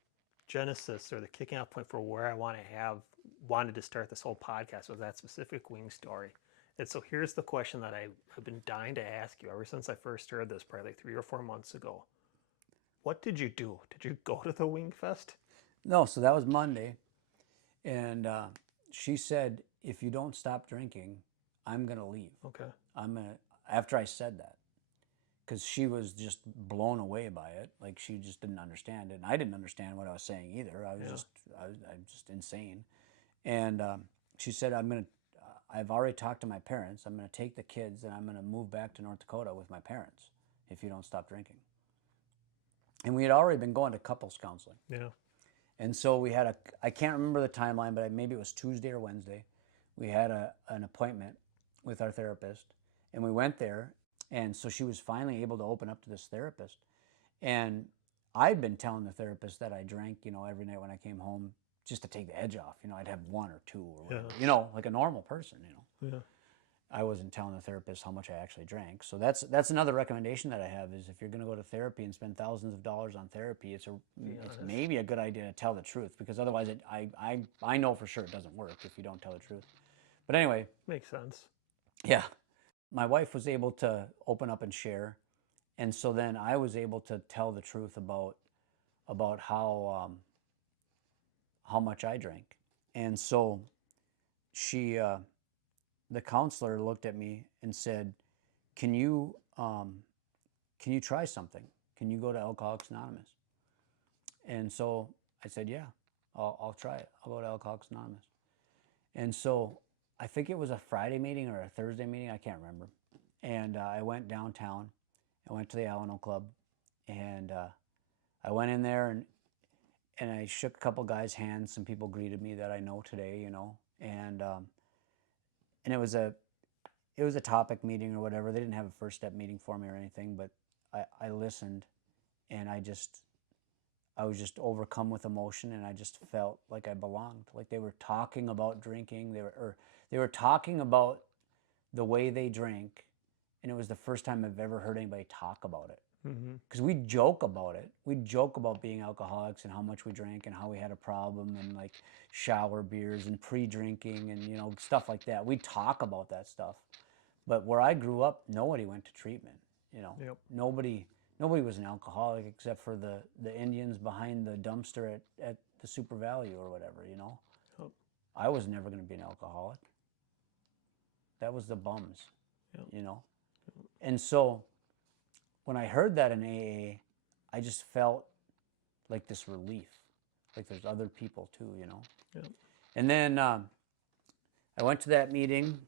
genesis or the kicking off point for where I wanted to start this whole podcast, was that specific wing story. And so here's the question that I've been dying to ask you ever since I first heard this, probably like 3 or 4 months ago. What did you do? Did you go to the wing fest? No, so that was Monday. And she said, if you don't stop drinking, I'm going to leave. Okay. After I said that, because she was just blown away by it. Like, she just didn't understand it. And I didn't understand what I was saying either. I was just insane. And she said, I've already talked to my parents. I'm going to take the kids and I'm going to move back to North Dakota with my parents if you don't stop drinking. And we had already been going to couples counseling. Yeah. And so we had I can't remember the timeline, but maybe it was Tuesday or Wednesday. We had an appointment with our therapist, and we went there. And so she was finally able to open up to this therapist. And I'd been telling the therapist that I drank, every night when I came home, just to take the edge off. I'd have 1 or 2 or whatever, like a normal person, Yeah. I wasn't telling the therapist how much I actually drank. So that's another recommendation that I have, is if you're going to go to therapy and spend thousands of dollars on therapy, it's maybe a good idea to tell the truth, because otherwise I know for sure it doesn't work if you don't tell the truth. But anyway. Makes sense. Yeah. My wife was able to open up and share. And so then I was able to tell the truth about how much I drank. And so the counselor looked at me and said, can you try something? Can you go to Alcoholics Anonymous? And so I said, yeah, I'll try it. I'll go to Alcoholics Anonymous. And so I think it was a Friday meeting or a Thursday meeting. I can't remember. And I went downtown. I went to the Alano Club, and I went in there and I shook a couple guys' hands. Some people greeted me that I know today, and it was a topic meeting or whatever. They didn't have a first step meeting for me or anything, but I listened, and I was just overcome with emotion, and I just felt like I belonged. Like they were talking about drinking. They were talking about the way they drank, and it was the first time I've ever heard anybody talk about it. Because we joke about it. We joke about being alcoholics and how much we drank and how we had a problem, and like shower beers and pre-drinking and stuff like that. We talk about that stuff. But where I grew up, nobody went to treatment. Yep. Nobody was an alcoholic except for the Indians behind the dumpster at the Super Value or whatever. Yep. I was never going to be an alcoholic. That was the bums. Yep. And so when I heard that in AA, I just felt like this relief, like there's other people too, Yep. And then I went to that meeting,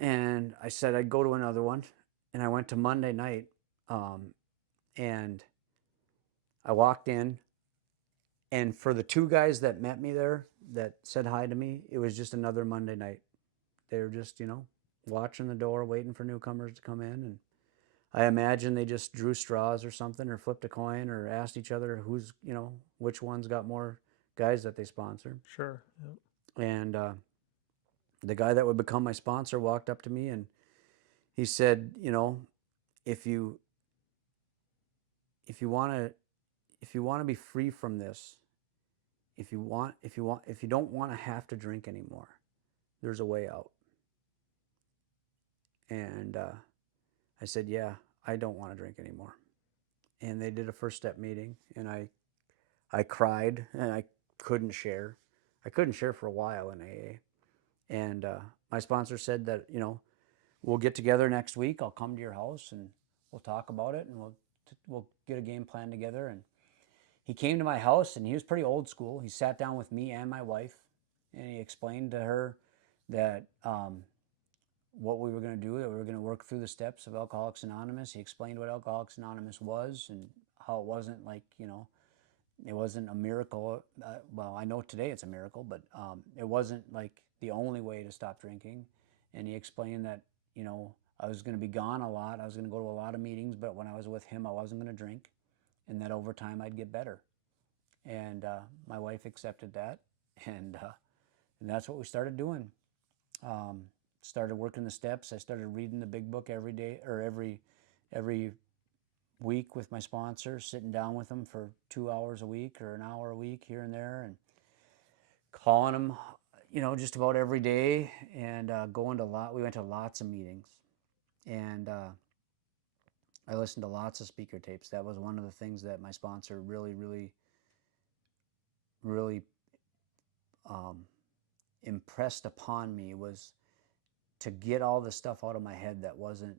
and I said I'd go to another one, and I went to Monday night, and I walked in, and for the 2 guys that met me there that said hi to me, it was just another Monday night. They were just, watching the door, waiting for newcomers to come in. And I imagine they just drew straws or something, or flipped a coin, or asked each other who's, which one's got more guys that they sponsor. Sure. Yep. And the guy that would become my sponsor walked up to me and he said, if you want to be free from this, if you don't want to have to drink anymore, there's a way out. And I said, yeah, I don't want to drink anymore. And they did a first step meeting, and I cried, and I couldn't share. I couldn't share for a while in AA. And my sponsor said that, we'll get together next week. I'll come to your house and we'll talk about it, and we'll get a game plan together. And he came to my house, and he was pretty old school. He sat down with me and my wife, and he explained to her that what we were going to do, that we were going to work through the steps of Alcoholics Anonymous. He explained what Alcoholics Anonymous was and how it wasn't like, it wasn't a miracle. Well, I know today it's a miracle, but it wasn't like the only way to stop drinking. And he explained that, I was going to be gone a lot. I was going to go to a lot of meetings, but when I was with him, I wasn't going to drink, and that over time I'd get better. And my wife accepted that, and that's what we started doing. Started working the steps. I started reading the big book every day, or every week with my sponsor, sitting down with them for 2 hours a week or an hour a week here and there, and calling them, just about every day, and we went to lots of meetings, and I listened to lots of speaker tapes. That was one of the things that my sponsor really, really, really impressed upon me, was to get all the stuff out of my head that wasn't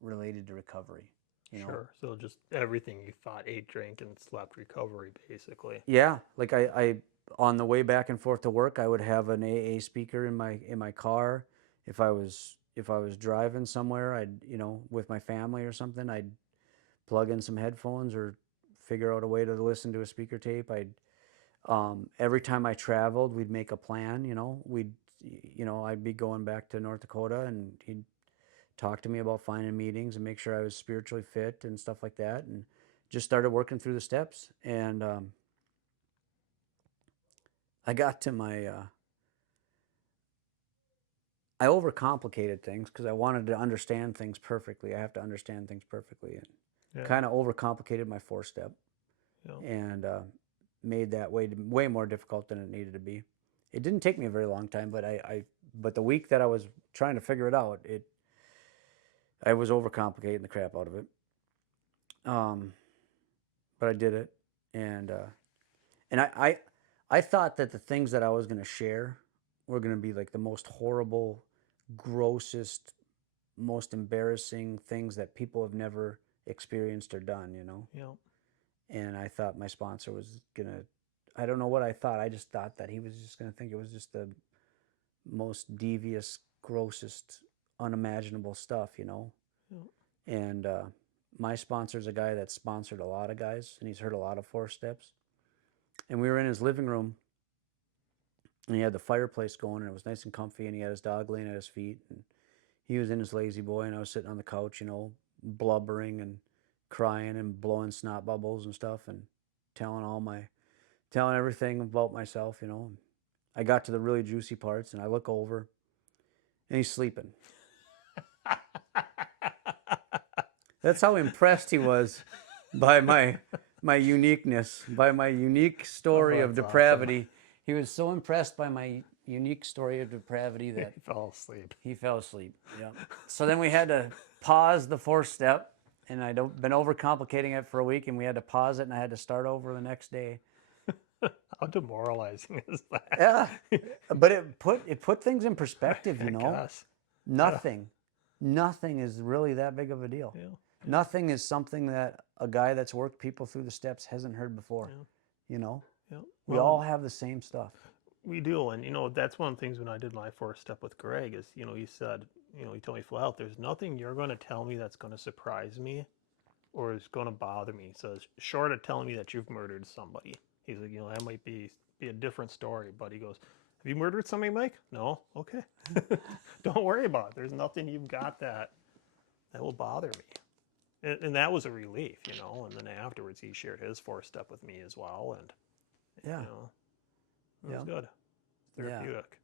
related to recovery. Sure. So just everything you thought, ate, drank, and slept, recovery, basically. Yeah, like I on the way back and forth to work, I would have an AA speaker in my car. If I was driving somewhere, I'd with my family or something, I'd plug in some headphones or figure out a way to listen to a speaker tape. Every time I traveled, we'd make a plan. I'd be going back to North Dakota, and he'd talk to me about finding meetings and make sure I was spiritually fit and stuff like that, and just started working through the steps. And I got to I overcomplicated things because I wanted to understand things perfectly. I have to understand things perfectly, and kind of overcomplicated my 4-step, and made that way more difficult than it needed to be. It didn't take me a very long time, but the week that I was trying to figure it out, I was overcomplicating the crap out of it. But I did it, and I thought that the things that I was going to share were going to be like the most horrible, grossest, most embarrassing things that people have never experienced or done, Yeah. And I thought my sponsor was going to, I don't know what I thought. I just thought that he was just going to think it was just the most devious, grossest, unimaginable stuff, Yeah. And my sponsor's a guy that's sponsored a lot of guys, and he's heard a lot of 4 steps. And we were in his living room, and he had the fireplace going, and it was nice and comfy, and he had his dog laying at his feet, and he was in his lazy boy, and I was sitting on the couch, blubbering and crying and blowing snot bubbles and stuff, and telling everything about myself, I got to the really juicy parts, and I look over, and he's sleeping. That's how impressed he was by my uniqueness, by my unique story of depravity. Awesome. He was so impressed by my unique story of depravity that he fell asleep. He fell asleep. Yeah. So then we had to pause the 4th step, and I'd been overcomplicating it for a week, and we had to pause it, and I had to start over the next day. How demoralizing is that? Yeah, but it put things in perspective. Gosh. Nothing is really that big of a deal. Yeah. Nothing is something that a guy that's worked people through the steps hasn't heard before. Yeah. We all have the same stuff. We do, and that's one of the things when I did my 4th step with Greg is, he said, he told me flat out, there's nothing you're going to tell me that's going to surprise me or is going to bother me. He says, short of telling me that you've murdered somebody. He's like, that might be a different story, but he goes, Have you murdered somebody, Mike? No? Okay. Don't worry about it. There's nothing you've got that will bother me. And that was a relief, you know. And then afterwards, he shared his 4-step with me as well. And, Yeah. you know, it was Yeah. good. Therapeutic.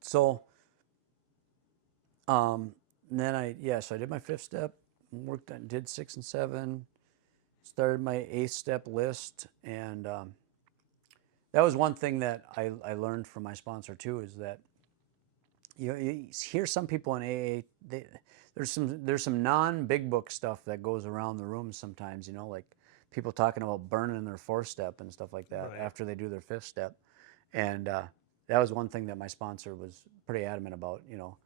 So, then so I did my 5th step, worked on, did 6 and 7, started my 8th step list. And that was one thing that I learned from my sponsor too, is that you hear some people in AA, there's some non-big book stuff that goes around the room sometimes, you know, like people talking about burning their 4th step and stuff like that Right. after they do their 5th step. And that was one thing that my sponsor was pretty adamant about, you know,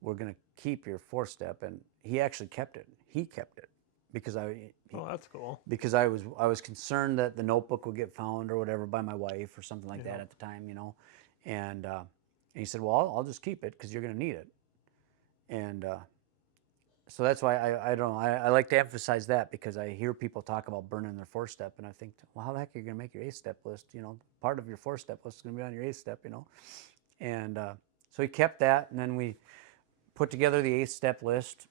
we're going to keep your 4th step. And he actually kept it. He kept it because Oh, that's cool. because I was concerned that the notebook would get found or whatever by my wife or something like that at the time, you know. And he said, well, I'll just keep it because you're going to need it. And so that's why I don't know. I like to emphasize that because I hear people talk about burning their 4th step, and I think, well, how the heck are you going to make your 8th step list? You know, part of your 4th step list is going to be on your 8th step, you know. And so he kept that, and then we put together the 8th step list,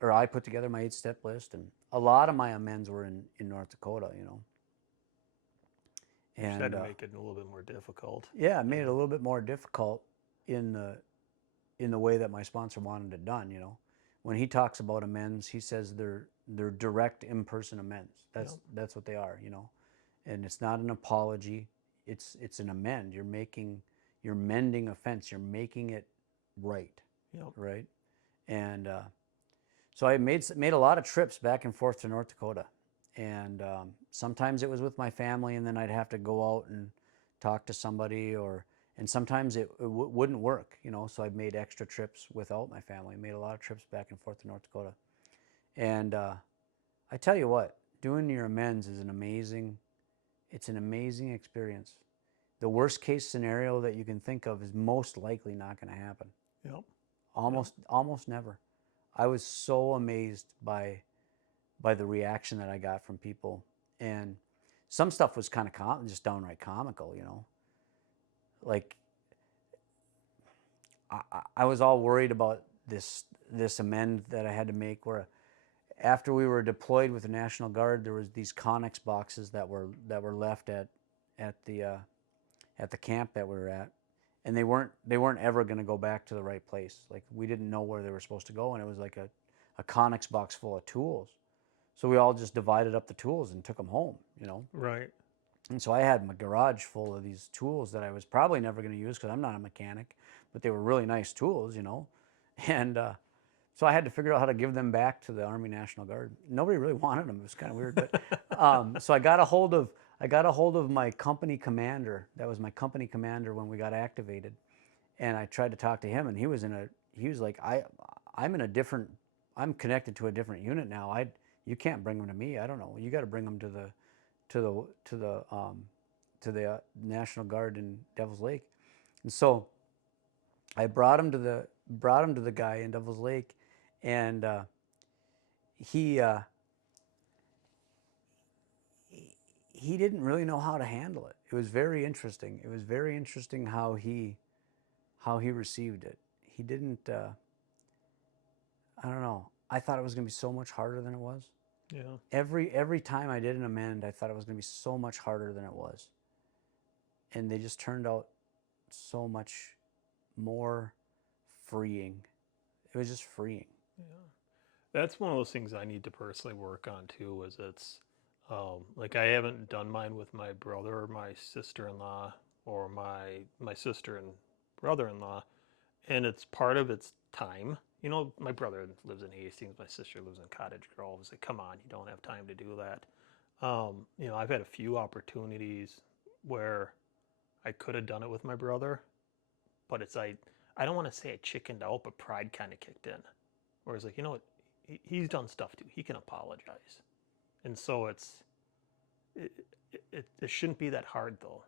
or I put together my 8th step list, and a lot of my amends were in North Dakota, you know. And had to make it a little bit more difficult. Yeah, it made it a little bit more difficult in the way that my sponsor wanted it done, you know. When he talks about amends, he says they're direct in-person amends. That's what they are, you know. And it's not an apology. It's an amend. You're mending a fence. You're making it right. Yep. Right. And so I made a lot of trips back and forth to North Dakota. And sometimes it was with my family, and then I'd have to go out and talk to somebody, and sometimes it wouldn't work, you know, so I made extra trips without my family. I made a lot of trips back and forth to North Dakota. And I tell you what, doing your amends is an amazing experience. The worst case scenario that you can think of is most likely not going to happen. Yep. Almost never. I was so amazed by the reaction that I got from people. And some stuff was kind of just downright comical, you know. Like, I was all worried about this amend that I had to make, where after we were deployed with the National Guard, there was these Conex boxes that were left at the camp that we were at, and they weren't ever going to go back to the right place. Like, we didn't know where they were supposed to go, and it was like a Conex box full of tools. So we all just divided up the tools and took them home, you know. Right. And so I had my garage full of these tools that I was probably never going to use because I'm not a mechanic, but they were really nice tools, you know. And so I had to figure out how to give them back to the Army National Guard. Nobody really wanted them. It was kind of weird. But so I got a hold of my company commander. That was my company commander when we got activated. And I tried to talk to him, and he was like, I'm connected to a different unit now. You can't bring them to me. I don't know. You got to bring them to the National Guard in Devil's Lake. And so I brought him to the guy in Devil's Lake, and he didn't really know how to handle it. It was very interesting. It was very interesting how he received it. He didn't. I don't know. I thought it was going to be so much harder than it was. Yeah. Every time I did an amend, I thought it was going to be so much harder than it was. And they just turned out so much more freeing. It was just freeing. Yeah. That's one of those things I need to personally work on too, is it's like I haven't done mine with my brother or my sister-in-law or my sister and brother-in-law. And it's part of its time. You know, my brother lives in Hastings. My sister lives in Cottage Grove. It's like, come on, you don't have time to do that. You know, I've had a few opportunities where I could have done it with my brother, but it's like, I don't want to say I chickened out, but pride kind of kicked in. Where it's like, you know what, he's done stuff too. He can apologize. And so it shouldn't be that hard though.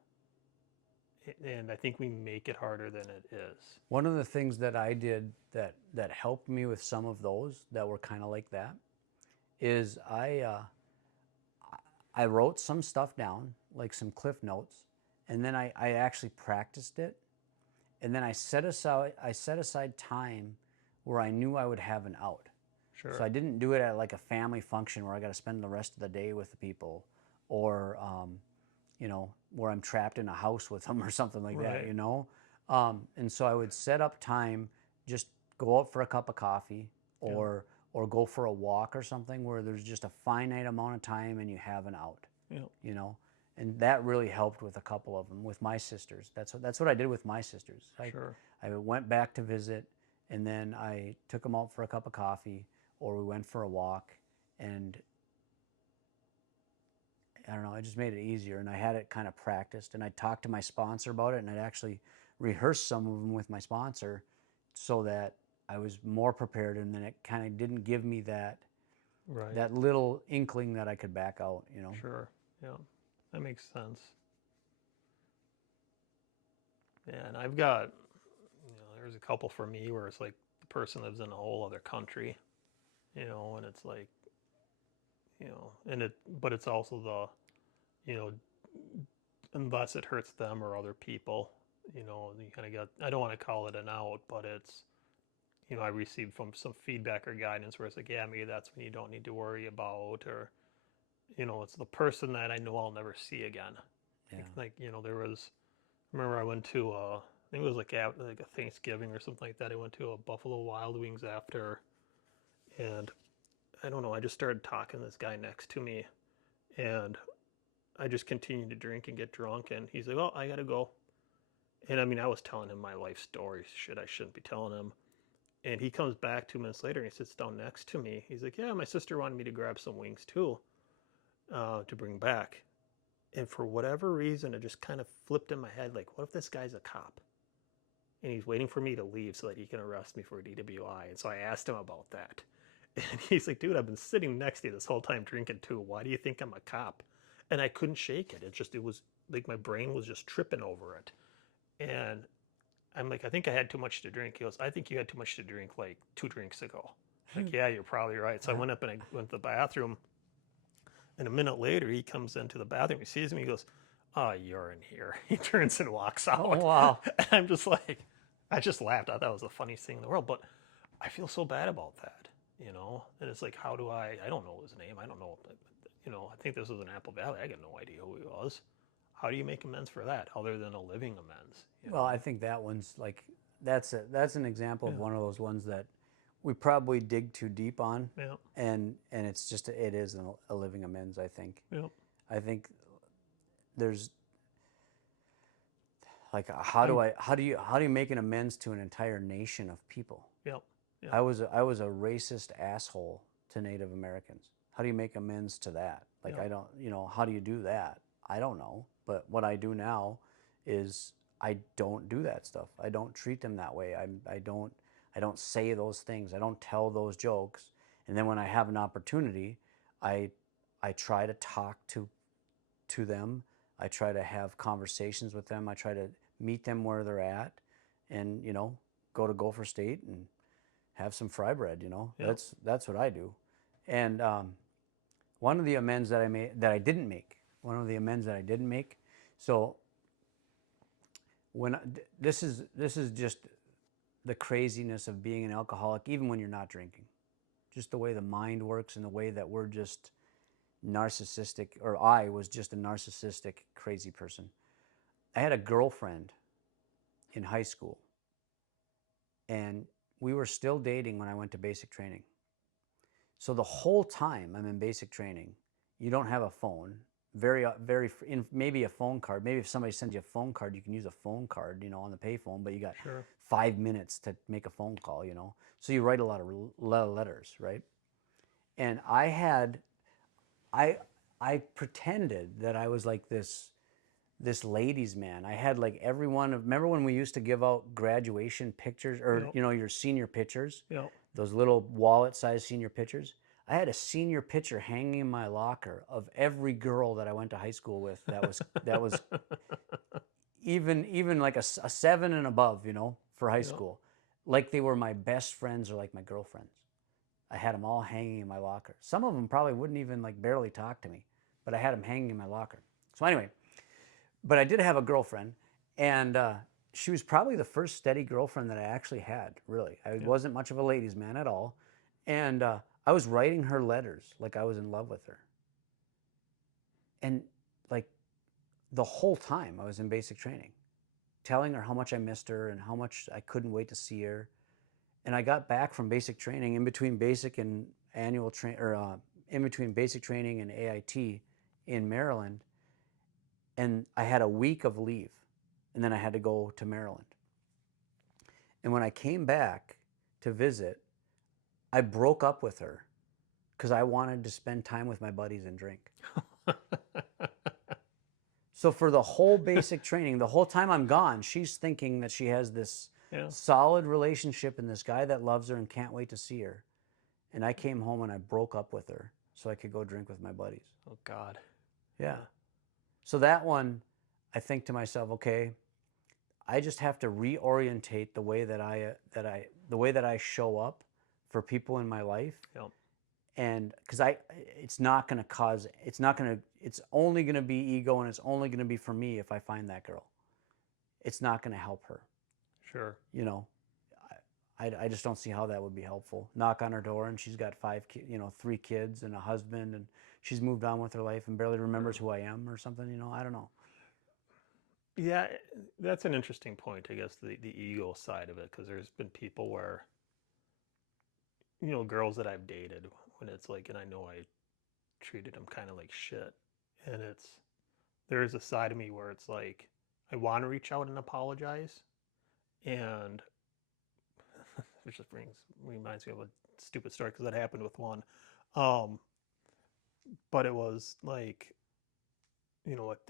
And I think we make it harder than it is. One of the things that I did that helped me with some of those that were kind of like that is I wrote some stuff down, like some cliff notes, and then I actually practiced it, and then I set aside time where I knew I would have an out. Sure. So I didn't do it at like a family function where I got to spend the rest of the day with the people, or where I'm trapped in a house with them or something like that, Right. And so I would set up time, just go out for a cup of coffee, Yeah. or go for a walk or something where there's just a finite amount of time and you have an out, Yeah. And that really helped with a couple of them. With my sisters, that's what I did with my sisters. Sure. I went back to visit, and then I took them out for a cup of coffee, or we went for a walk, and I don't know, it just made it easier, and I had it kind of practiced, and I talked to my sponsor about it, and I'd actually rehearsed some of them with my sponsor so that I was more prepared, and then it kind of didn't give me that Right. that little inkling that I could back out, Sure. Yeah. That makes sense. Yeah, and I've got, there's a couple for me where it's like the person lives in a whole other country, and it's like, but it's also unless it hurts them or other people, you kind of got, I don't want to call it an out, but it's, I received from some feedback or guidance where it's like, yeah, maybe that's when you don't need to worry about, or, it's the person that I know I'll never see again. Yeah. Like, I remember I went to, I think it was like a Thanksgiving or something like that. I went to a Buffalo Wild Wings after, and I don't know, I just started talking to this guy next to me, and I just continued to drink and get drunk, and he's like, "Oh, I gotta go." And I mean, I was telling him my life story, shit I shouldn't be telling him. And he comes back 2 minutes later and he sits down next to me. He's like, "Yeah, my sister wanted me to grab some wings too, to bring back." And for whatever reason, it just kind of flipped in my head, like, what if this guy's a cop? And he's waiting for me to leave so that he can arrest me for a DWI. And so I asked him about that. And he's like, "Dude, I've been sitting next to you this whole time drinking too. Why do you think I'm a cop?" And I couldn't shake it. It was like my brain was just tripping over it. And I'm like, "I think I had too much to drink." He goes, "I think you had too much to drink like 2 drinks ago." I'm like, "Yeah, you're probably right." So I went up and I went to the bathroom. And a minute later, he comes into the bathroom. He sees me. He goes, "Oh, you're in here." He turns and walks out. Oh, wow. And I'm just like, I just laughed. I thought that was the funniest thing in the world. But I feel so bad about that, And it's like, how do I don't know his name. I don't know. I think this was in Apple Valley. I got no idea who he was. How do you make amends for that other than a living amends? Well, I think that one's like, that's an example of Yeah. one of those ones that we probably dig too deep on, Yeah. and it's just, it is a living amends, I think. Yeah. I think there's like, how do you make an amends to an entire nation of people? Yeah. Yeah. I was a racist asshole to Native Americans. How do you make amends to that? Like, Yeah. I don't, how do you do that? I don't know. But what I do now is I don't do that stuff. I don't treat them that way. I don't say those things. I don't tell those jokes. And then when I have an opportunity, I try to talk to them. I try to have conversations with them. I try to meet them where they're at, and go to Gopher State and have some fry bread. Yeah. That's what I do. And one of the amends that I didn't make. So this is just the craziness of being an alcoholic, even when you're not drinking. Just the way the mind works, and the way that we're just narcissistic, or I was just a narcissistic, crazy person. I had a girlfriend in high school, and we were still dating when I went to basic training. So the whole time I'm in basic training, you don't have a phone. Maybe a phone card. Maybe if somebody sends you a phone card, you can use a phone card, on the payphone, but you got Sure. 5 minutes to make a phone call, So you write a lot of letters, right? And I pretended that I was like this ladies' man. I had like remember when we used to give out graduation pictures, or Yep. your senior pictures, Yeah. those little wallet-sized senior pictures? I had a senior picture hanging in my locker of every girl that I went to high school with. That was even like a 7 and above, for high Yeah. school, like they were my best friends or like my girlfriends. I had them all hanging in my locker. Some of them probably wouldn't even like barely talk to me, but I had them hanging in my locker. So anyway, But I did have a girlfriend, and she was probably the first steady girlfriend that I actually had, really. I wasn't much of a ladies' man at all. And I was writing her letters like I was in love with her. And like the whole time I was in basic training, telling her how much I missed her and how much I couldn't wait to see her. And I got back from basic training in between basic and annual train, or in between basic training and AIT in Maryland. And I had a week of leave, and then I had to go to Maryland. And when I came back to visit, I broke up with her because I wanted to spend time with my buddies and drink. So for the whole basic training, the whole time I'm gone, she's thinking that she has this solid relationship and this guy that loves her and can't wait to see her. And I came home and I broke up with her so I could go drink with my buddies. Oh, God. Yeah. So that one, I think to myself, okay, I just have to reorientate the way that I show up for people in my life. Yep. And because it's only going to be ego, and it's only going to be for me if I find that girl. It's not going to help her. Sure. You know, I just don't see how that would be helpful. Knock on her door and she's got 3 kids and a husband, and she's moved on with her life and barely remembers who I am or something, I don't know. Yeah, that's an interesting point, I guess, the ego side of it, because there's been people where, girls that I've dated, when it's like, and I know I treated them kind of like shit, and there is a side of me where it's like, I want to reach out and apologize, and which just reminds me of a stupid story, because that happened with one, but it was like,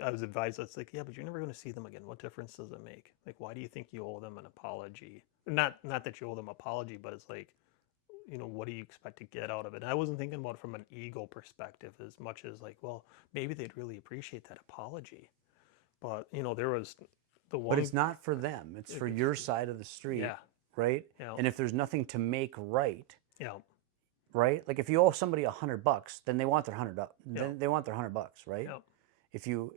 I was advised, it's like, yeah, but you're never going to see them again. What difference does it make? Like, why do you think you owe them an apology? Not that you owe them an apology, but it's like, what do you expect to get out of it? And I wasn't thinking about it from an ego perspective as much as like, well, maybe they'd really appreciate that apology. But, there was the one. But it's not for them. It's for your side of the street, right? Yeah. And if there's nothing to make right, right? Like if you owe somebody $100, then they want their $100. Then they want their $100, right? Yeah. If you,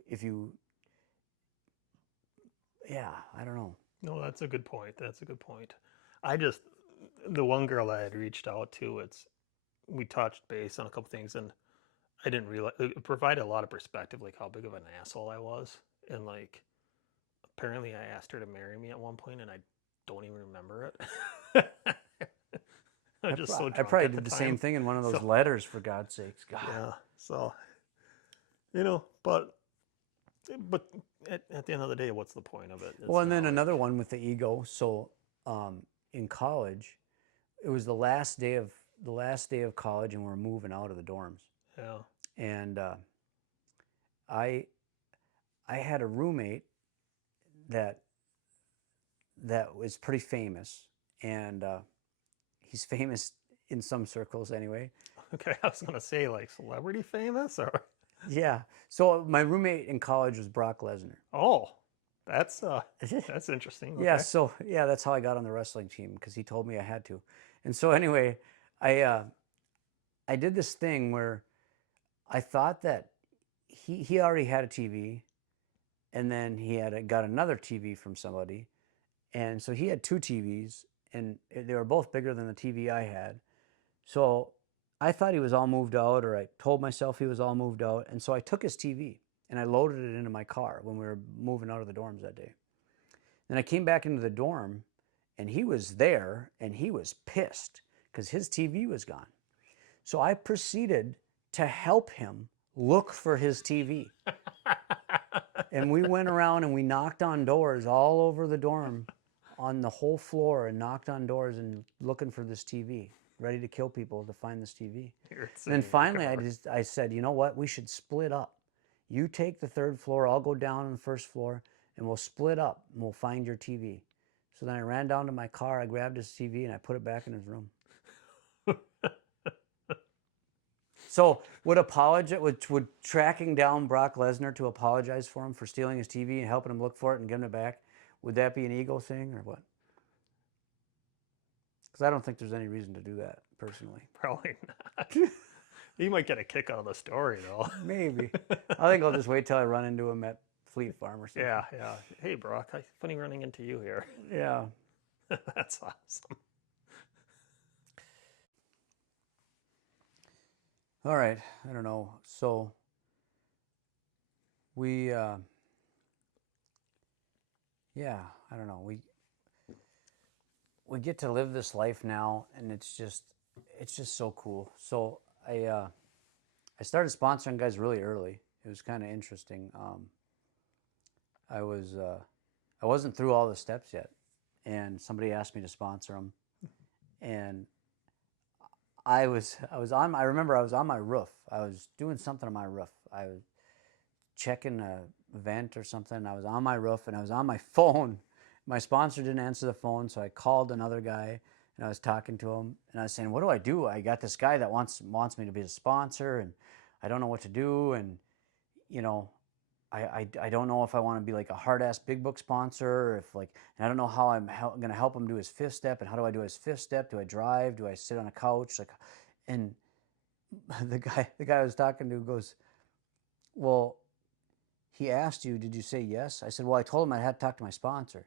I don't know. No, that's a good point. The one girl I had reached out to, we touched base on a couple things, and I didn't realize it provided a lot of perspective, like how big of an asshole I was. And like, apparently I asked her to marry me at one point, and I don't even remember it. I'm just so drunk. I probably did the same thing in one of those letters, for God's sakes. God. Yeah. So, but at the end of the day, what's the point of it? Well, and then another one with the ego. So, in college, it was the last day of college, and we're moving out of the dorms. Yeah. And I had a roommate that was pretty famous, and he's famous in some circles anyway. Okay, I was gonna say, like, celebrity famous, or yeah. So my roommate in college was Brock Lesnar. Oh, that's interesting. Okay. Yeah. So yeah, that's how I got on the wrestling team, because he told me I had to. And so anyway, I did this thing where I thought that he already had a TV, and then he got another TV from somebody, and so he had 2 TVs, and they were both bigger than the TV I had. So I thought he was all moved out, or I told myself he was all moved out, and so I took his TV and I loaded it into my car when we were moving out of the dorms that day. Then I came back into the dorm, and he was there, and he was pissed because his TV was gone. So I proceeded to help him look for his TV. And we went around and we knocked on doors all over the dorm, on the whole floor, and knocked on doors and looking for this TV, ready to kill people to find this TV. And then finally I said, you know what, we should split up. You take the 3rd floor, I'll go down on the 1st floor, and we'll split up and we'll find your TV. So then I ran down to my car, I grabbed his TV, and I put it back in his room. So would tracking down Brock Lesnar to apologize for him for stealing his TV and helping him look for it and giving it back, would that be an ego thing or what? Because I don't think there's any reason to do that, personally. Probably not. You might get a kick out of the story, though. Maybe. I think I'll just wait till I run into him at Fleet Farm or something. Yeah, yeah. Hey, Brock, funny running into you here. Yeah. That's awesome. All right. I don't know. So we, yeah, I don't know. We get to live this life now, and it's just so cool. So I started sponsoring guys really early. It was kind of interesting. I wasn't through all the steps yet, and somebody asked me to sponsor them, and I remember I was on my roof. I was doing something on my roof. I was checking a vent or something. I was on my roof and I was on my phone. My sponsor didn't answer the phone, so I called another guy and I was talking to him and I was saying, "What do I do? I got this guy that wants me to be a sponsor and I don't know what to do, and you know, I don't know if I want to be like a hard ass big book sponsor, or if like, and I don't know how I'm going to help him do his fifth step, and how do I do his fifth step? Do I drive? Do I sit on a couch? Like, and the guy I was talking to goes, "Well, he asked you, did you say yes?" I said, "Well, I told him I had to talk to my sponsor."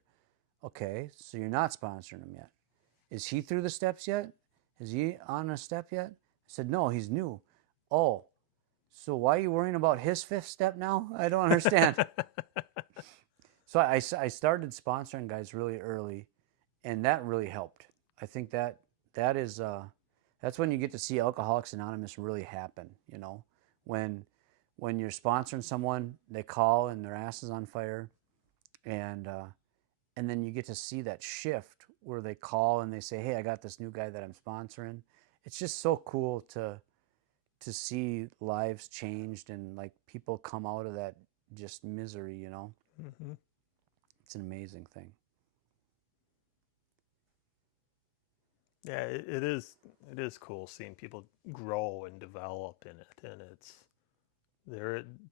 "Okay, so you're not sponsoring him yet. Is he through the steps yet? Is he on a step yet?" I said, "No, he's new." "Oh, so why are you worrying about his fifth step now? I don't understand." So I started sponsoring guys really early, and that really helped. I think that is that's when you get to see Alcoholics Anonymous really happen. You know, when you're sponsoring someone, they call and their ass is on fire, and then you get to see that shift where they call and they say, "Hey, I got this new guy that I'm sponsoring." It's just so cool to see lives changed and like people come out of that just misery, you know. Mm-hmm. It's an amazing thing. Yeah, it is. It is cool seeing people grow and develop in it, and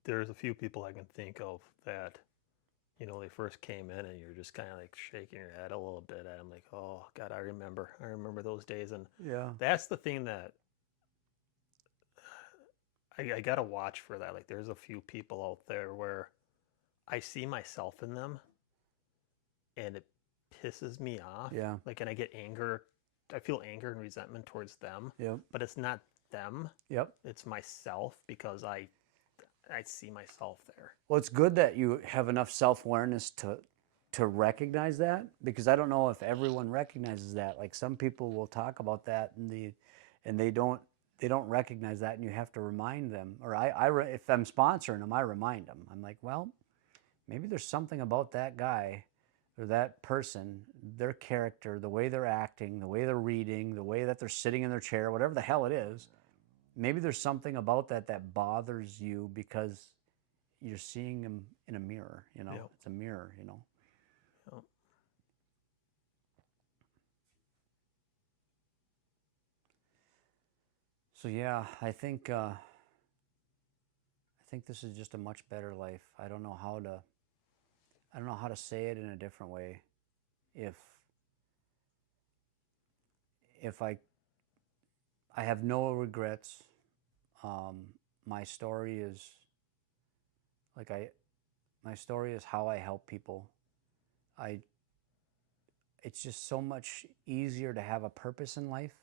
there's a few people I can think of that, they first came in and you're just kind of like shaking your head a little bit at them, like, oh God, I remember those days, and Yeah. that's the thing that I gotta watch for that. Like, there's a few people out there where I see myself in them, and it pisses me off. Yeah. Like, and I get anger. I feel anger and resentment towards them. Yep. But it's not them. Yep. It's myself, because I see myself there. Well, it's good that you have enough self-awareness to recognize that, because I don't know if everyone recognizes that. Like, some people will talk about that and they don't recognize that, and you have to remind them. Or if I'm sponsoring them, I remind them. I'm like, well, maybe there's something about that guy or that person, their character, the way they're acting, the way they're reading, the way that they're sitting in their chair, whatever the hell it is. Maybe there's something about that bothers you because you're seeing them in a mirror, you know. Yep. It's a mirror, you know. Yep. So yeah, I think this is just a much better life. I don't know how to say it in a different way. If I have no regrets. My story is my story is how I help people. It's just so much easier to have a purpose in life.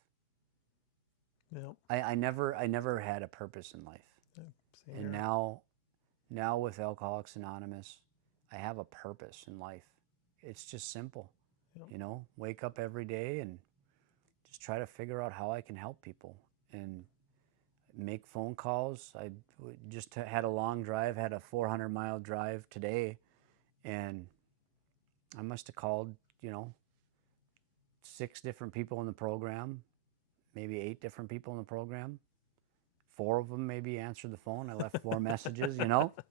Yep. I never had a purpose in life. Same And here. now with Alcoholics Anonymous, I have a purpose in life. It's just simple. Yep. You know, wake up every day and just try to figure out how I can help people and make phone calls. I just had a long drive, had a 400-mile drive today, and I must have called, 6 different people in the program, maybe 8 different people in the program. 4 of them maybe answered the phone. I left 4 messages,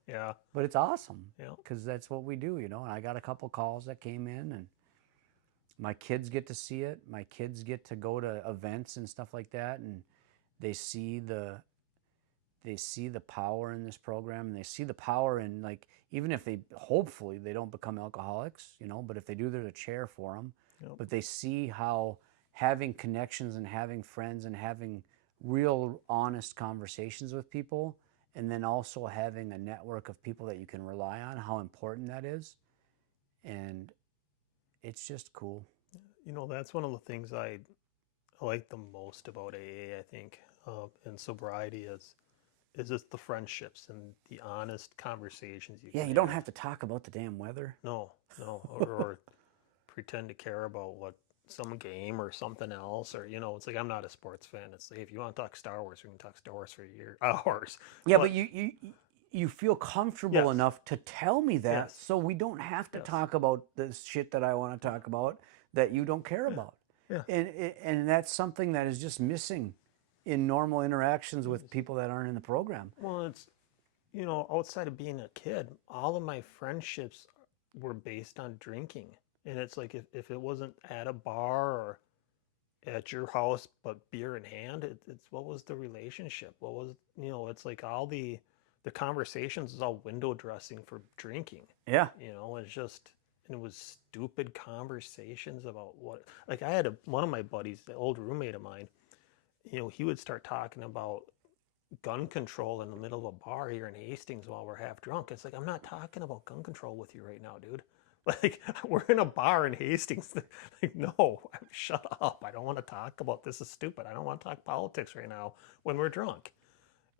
Yeah. But it's awesome, Yeah. because that's what we do, And I got a couple calls that came in, and my kids get to see it. My kids get to go to events and stuff like that, and they see the power in this program, and they see the power in, like, even if hopefully they don't become alcoholics, but if they do, there's a chair for them. Yep. But they see how having connections and having friends and having real honest conversations with people and then also having a network of people that you can rely on, how important that is. And it's just cool. That's one of the things I like the most about AA, I think, and sobriety is just the friendships and the honest conversations you Yeah, can you don't have. have to talk about the damn weather. No, no, or pretend to care about what some game or something else, or it's like I'm not a sports fan. It's like if you want to talk Star Wars, we can talk Star Wars for hours. Yeah, but But you feel comfortable yes, enough to tell me that, yes, so we don't have to yes, talk about the shit that I want to talk about that you don't care yeah, about. yeah. And that's something that is just missing in normal interactions with people that aren't in the program. Well, it's outside of being a kid, all of my friendships were based on drinking, and it's like if it wasn't at a bar or at your house, but beer in hand, it's what was the relationship? What was It's like all the conversations is all window dressing for drinking. Yeah. It's just and it was stupid conversations about what. Like I had one of my buddies, the old roommate of mine. He would start talking about gun control in the middle of a bar here in Hastings while we're half drunk. It's like I'm not talking about gun control with you right now, dude. Like we're in a bar in Hastings. Like no, shut up. I don't want to talk about this. Is stupid. I don't want to talk politics right now when we're drunk.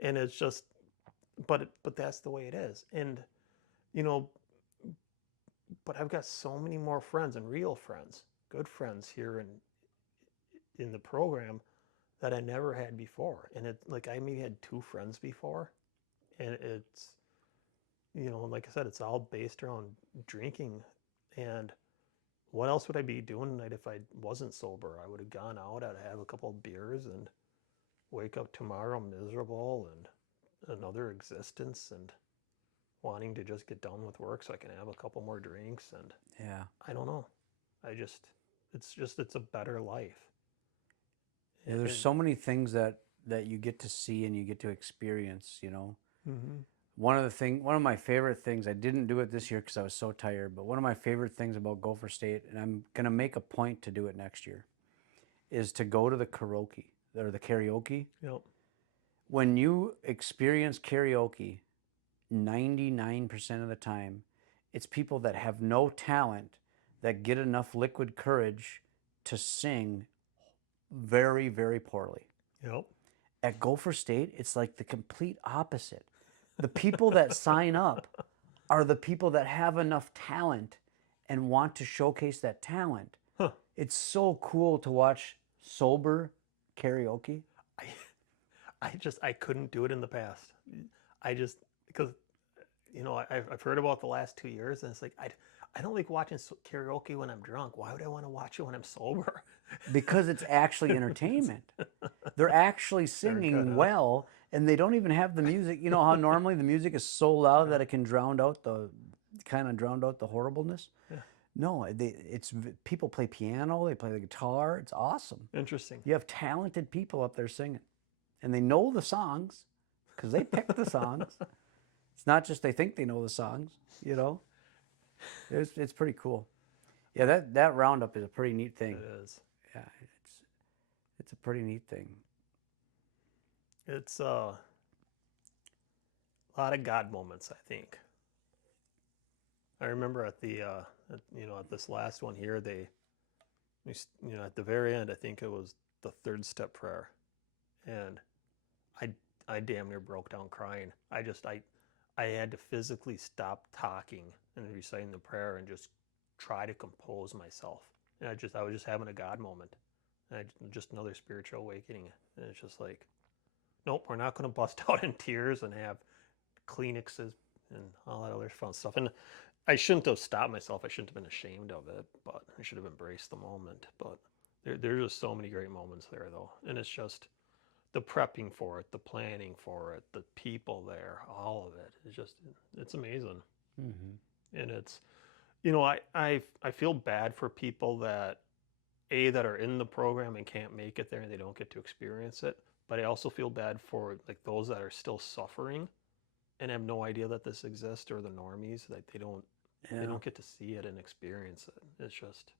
And it's just, but that's the way it is. And you know, but I've got so many more friends and real friends, good friends here in the program that I never had before. And it like I maybe had two friends before, and it's like I said, it's all based around drinking. And what else would I be doing tonight if I wasn't sober? I would have gone out, I'd have a couple of beers and wake up tomorrow miserable and another existence and wanting to just get done with work so I can have a couple more drinks. And Yeah. I don't know. It's a better life. Yeah, there's so many things that you get to see and you get to experience, Mm-hmm. One of my favorite things, I didn't do it this year because I was so tired, but one of my favorite things about Gopher State, and I'm going to make a point to do it next year, is to go to the karaoke. Yep. When you experience karaoke, 99% of the time, it's people that have no talent that get enough liquid courage to sing very, very poorly. Yep. At Gopher State, it's like the complete opposite. The people that sign up are the people that have enough talent and want to showcase that talent. Huh. It's so cool to watch sober karaoke. I couldn't do it in the past. Because I've heard about the last 2 years, and it's like I don't like watching karaoke when I'm drunk. Why would I want to watch it when I'm sober? Because it's actually entertainment. They're actually singing huh? well, and they don't even have the music. You know how normally the music is so loud that it can drown out the horribleness? Yeah. No, people play piano, they play the guitar. It's awesome. Interesting. You have talented people up there singing, and they know the songs because they pick the songs. It's not just they think they know the songs, It's pretty cool. Yeah, that roundup is a pretty neat thing. It is. Yeah, it's a pretty neat thing. It's a lot of God moments, I think. I remember at this last one here, at the very end, I think it was the third step prayer, and I damn near broke down crying. I had to physically stop talking and reciting the prayer and just try to compose myself. And I was just having a God moment, and just another spiritual awakening. And it's just like, nope, we're not going to bust out in tears and have Kleenexes and all that other fun stuff. And I shouldn't have stopped myself. I shouldn't have been ashamed of it, but I should have embraced the moment. But there's just so many great moments there, though. And it's just the prepping for it, the planning for it, the people there, all of it. It's amazing. Mm-hmm. And it's, I feel bad for people that are in the program and can't make it there and they don't get to experience it. But I also feel bad for like those that are still suffering and have no idea that this exists, or the normies that they don't get to see it and experience it. It's just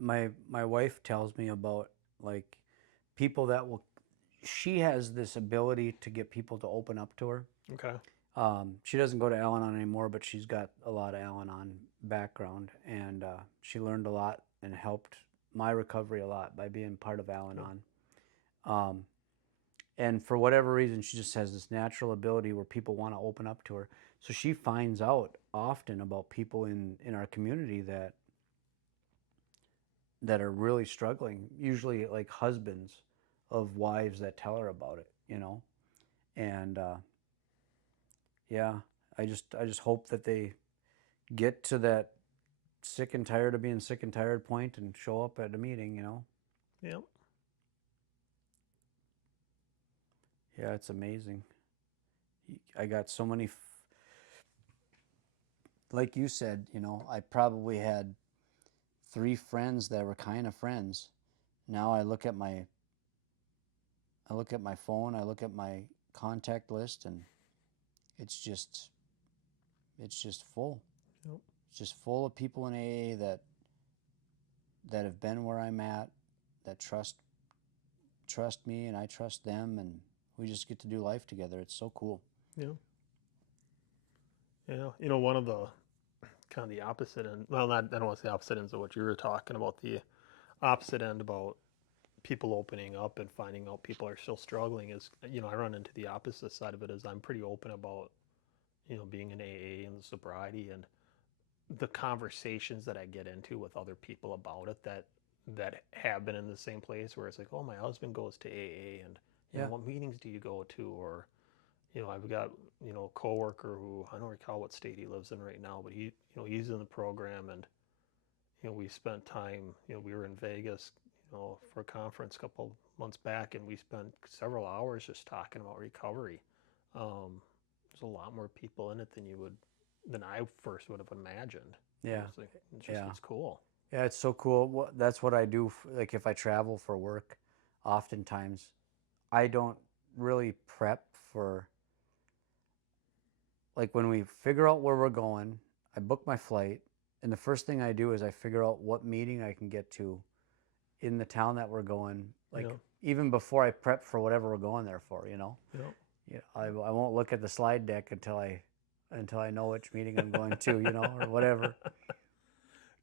my wife tells me about like people that will she has this ability to get people to open up to her. Okay. She doesn't go to Al-Anon anymore, but she's got a lot of Al-Anon background, and she learned a lot and helped my recovery a lot by being part of Al-Anon. Um, and for whatever reason, she just has this natural ability where people want to open up to her. So she finds out often about people in our community that are really struggling, usually like husbands of wives that tell her about it, you know. And yeah, I just hope that they get to that sick and tired of being sick and tired point and show up at a meeting, you know. Yep. Yeah, it's amazing. I got so many like you said, you know, I probably had 3 friends that were kind of friends. Now I look at my phone, I look at my contact list, and it's just full. Yep. It's just full of people in AA that have been where I'm at, that trust me, and I trust them, and we just get to do life together. It's so cool. Yeah. Yeah. You know, one of the kind of the opposite end, well, not, I don't want to say opposite ends of what you were talking about, the opposite end about people opening up and finding out people are still struggling is, you know, I run into the opposite side of it is I'm pretty open about, you know, being in AA and sobriety and the conversations that I get into with other people about it that have been in the same place where it's like, oh, my husband goes to AA and you know, what meetings do you go to? Or, you know, I've got, you know, a coworker who I don't recall what state he lives in right now, but he, you know, he's in the program and, you know, we spent time, you know, we were in Vegas, you know, for a conference a couple months back and we spent several hours just talking about recovery. There's a lot more people in it than I first would have imagined. Yeah. It's cool. Yeah, it's so cool. That's what I do. Like if I travel for work, oftentimes I don't really prep for, like when we figure out where we're going, I book my flight, and the first thing I do is I figure out what meeting I can get to in the town that we're going, like even before I prep for whatever we're going there for, you know. Yeah, I won't look at the slide deck until I know which meeting I'm going to, you know, or whatever.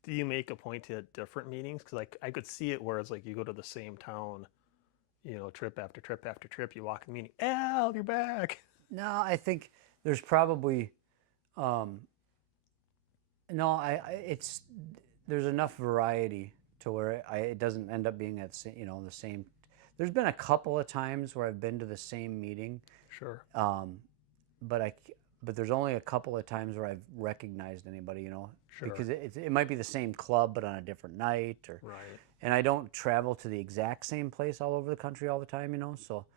Do you make a point to hit different meetings? Because like I could see it where it's like you go to the same town, you know, trip after trip after trip. You walk in the meeting, Al, you're back. No, I think there's probably, no, there's enough variety to where it doesn't end up being at, you know, the same. There's been a couple of times where I've been to the same meeting. Sure. But there's only a couple of times where I've recognized anybody, you know, Sure. because it might be the same club but on a different night, or Right. And I don't travel to the exact same place all over the country all the time, you know. So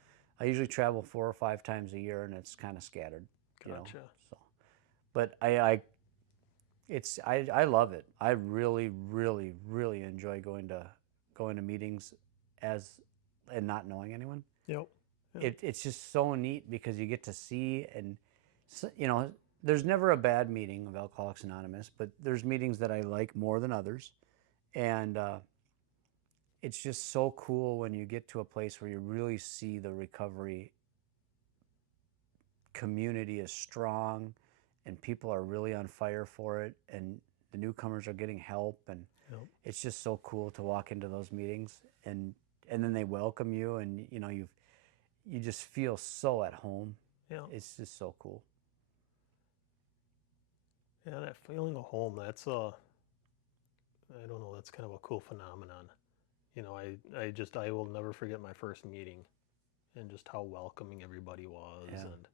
I usually travel 4 or 5 times a year, and it's kind of scattered, you know. So, but I love it. I really, really, really enjoy going to meetings and not knowing anyone. Yep. It's just so neat because you get to see, and you know, there's never a bad meeting of Alcoholics Anonymous, but there's meetings that I like more than others, and it's just so cool when you get to a place where you really see the recovery community is strong and people are really on fire for it, and the newcomers are getting help, and it's just so cool to walk into those meetings, and then they welcome you, and you know, you just feel so at home. Yeah. It's just so cool. Yeah, that feeling of home, that's I don't know, that's kind of a cool phenomenon. You know, I will never forget my first meeting and just how welcoming everybody was. Yeah. And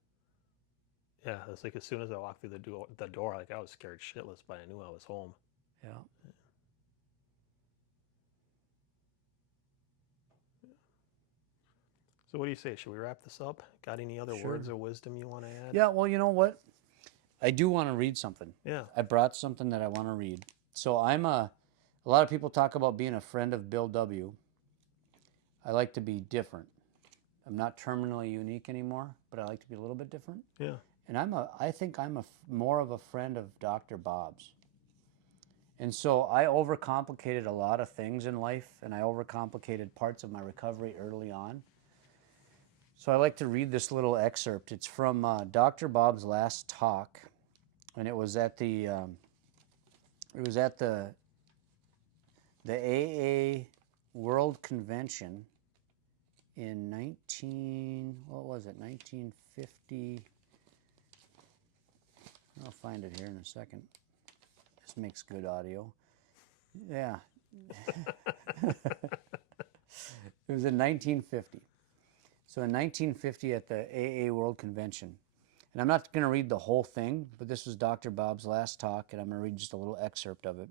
yeah, it's like as soon as I walked through the door, like I was scared shitless, but I knew I was home. Yeah. So what do you say? Should we wrap this up? Got any other words of wisdom you want to add? Yeah, well, you know what? I do want to read something. Yeah. I brought something that I want to read. So a lot of people talk about being a friend of Bill W. I like to be different. I'm not terminally unique anymore, but I like to be a little bit different. Yeah. And I think I'm more of a friend of Dr. Bob's. And so I overcomplicated a lot of things in life, and I overcomplicated parts of my recovery early on. So I like to read this little excerpt. It's from Dr. Bob's last talk, and it was at the AA World Convention in 1950. I'll find it here in a second. This makes good audio. Yeah. It was in 1950. So in 1950 at the AA World Convention, and I'm not going to read the whole thing, but this was Dr. Bob's last talk, and I'm going to read just a little excerpt of it.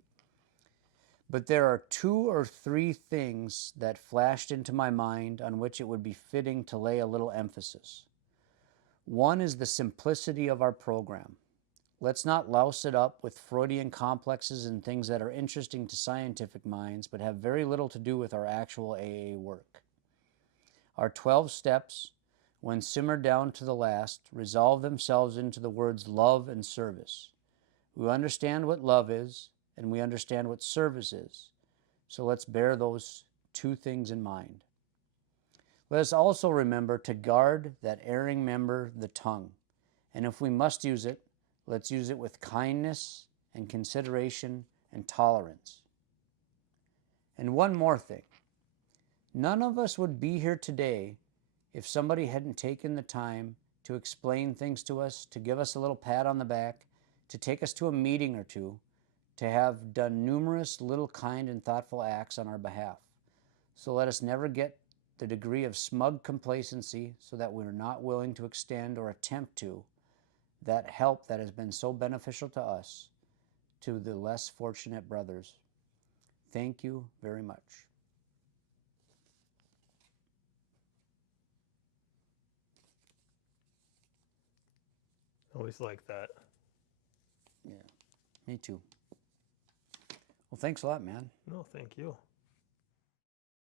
But there are 2 or 3 things that flashed into my mind on which it would be fitting to lay a little emphasis. One is the simplicity of our program. Let's not louse it up with Freudian complexes and things that are interesting to scientific minds but have very little to do with our actual AA work. Our 12 steps, when simmered down to the last, resolve themselves into the words love and service. We understand what love is, and we understand what service is. So let's bear those 2 things in mind. Let us also remember to guard that erring member, the tongue. And if we must use it, let's use it with kindness and consideration and tolerance. And one more thing. None of us would be here today if somebody hadn't taken the time to explain things to us, to give us a little pat on the back, to take us to a meeting or 2, to have done numerous little kind and thoughtful acts on our behalf. So let us never get the degree of smug complacency so that we're not willing to extend or attempt to that help that has been so beneficial to us, to the less fortunate brothers. Thank you very much. Always like that. Yeah, me too. Well, thanks a lot, man. No, thank you.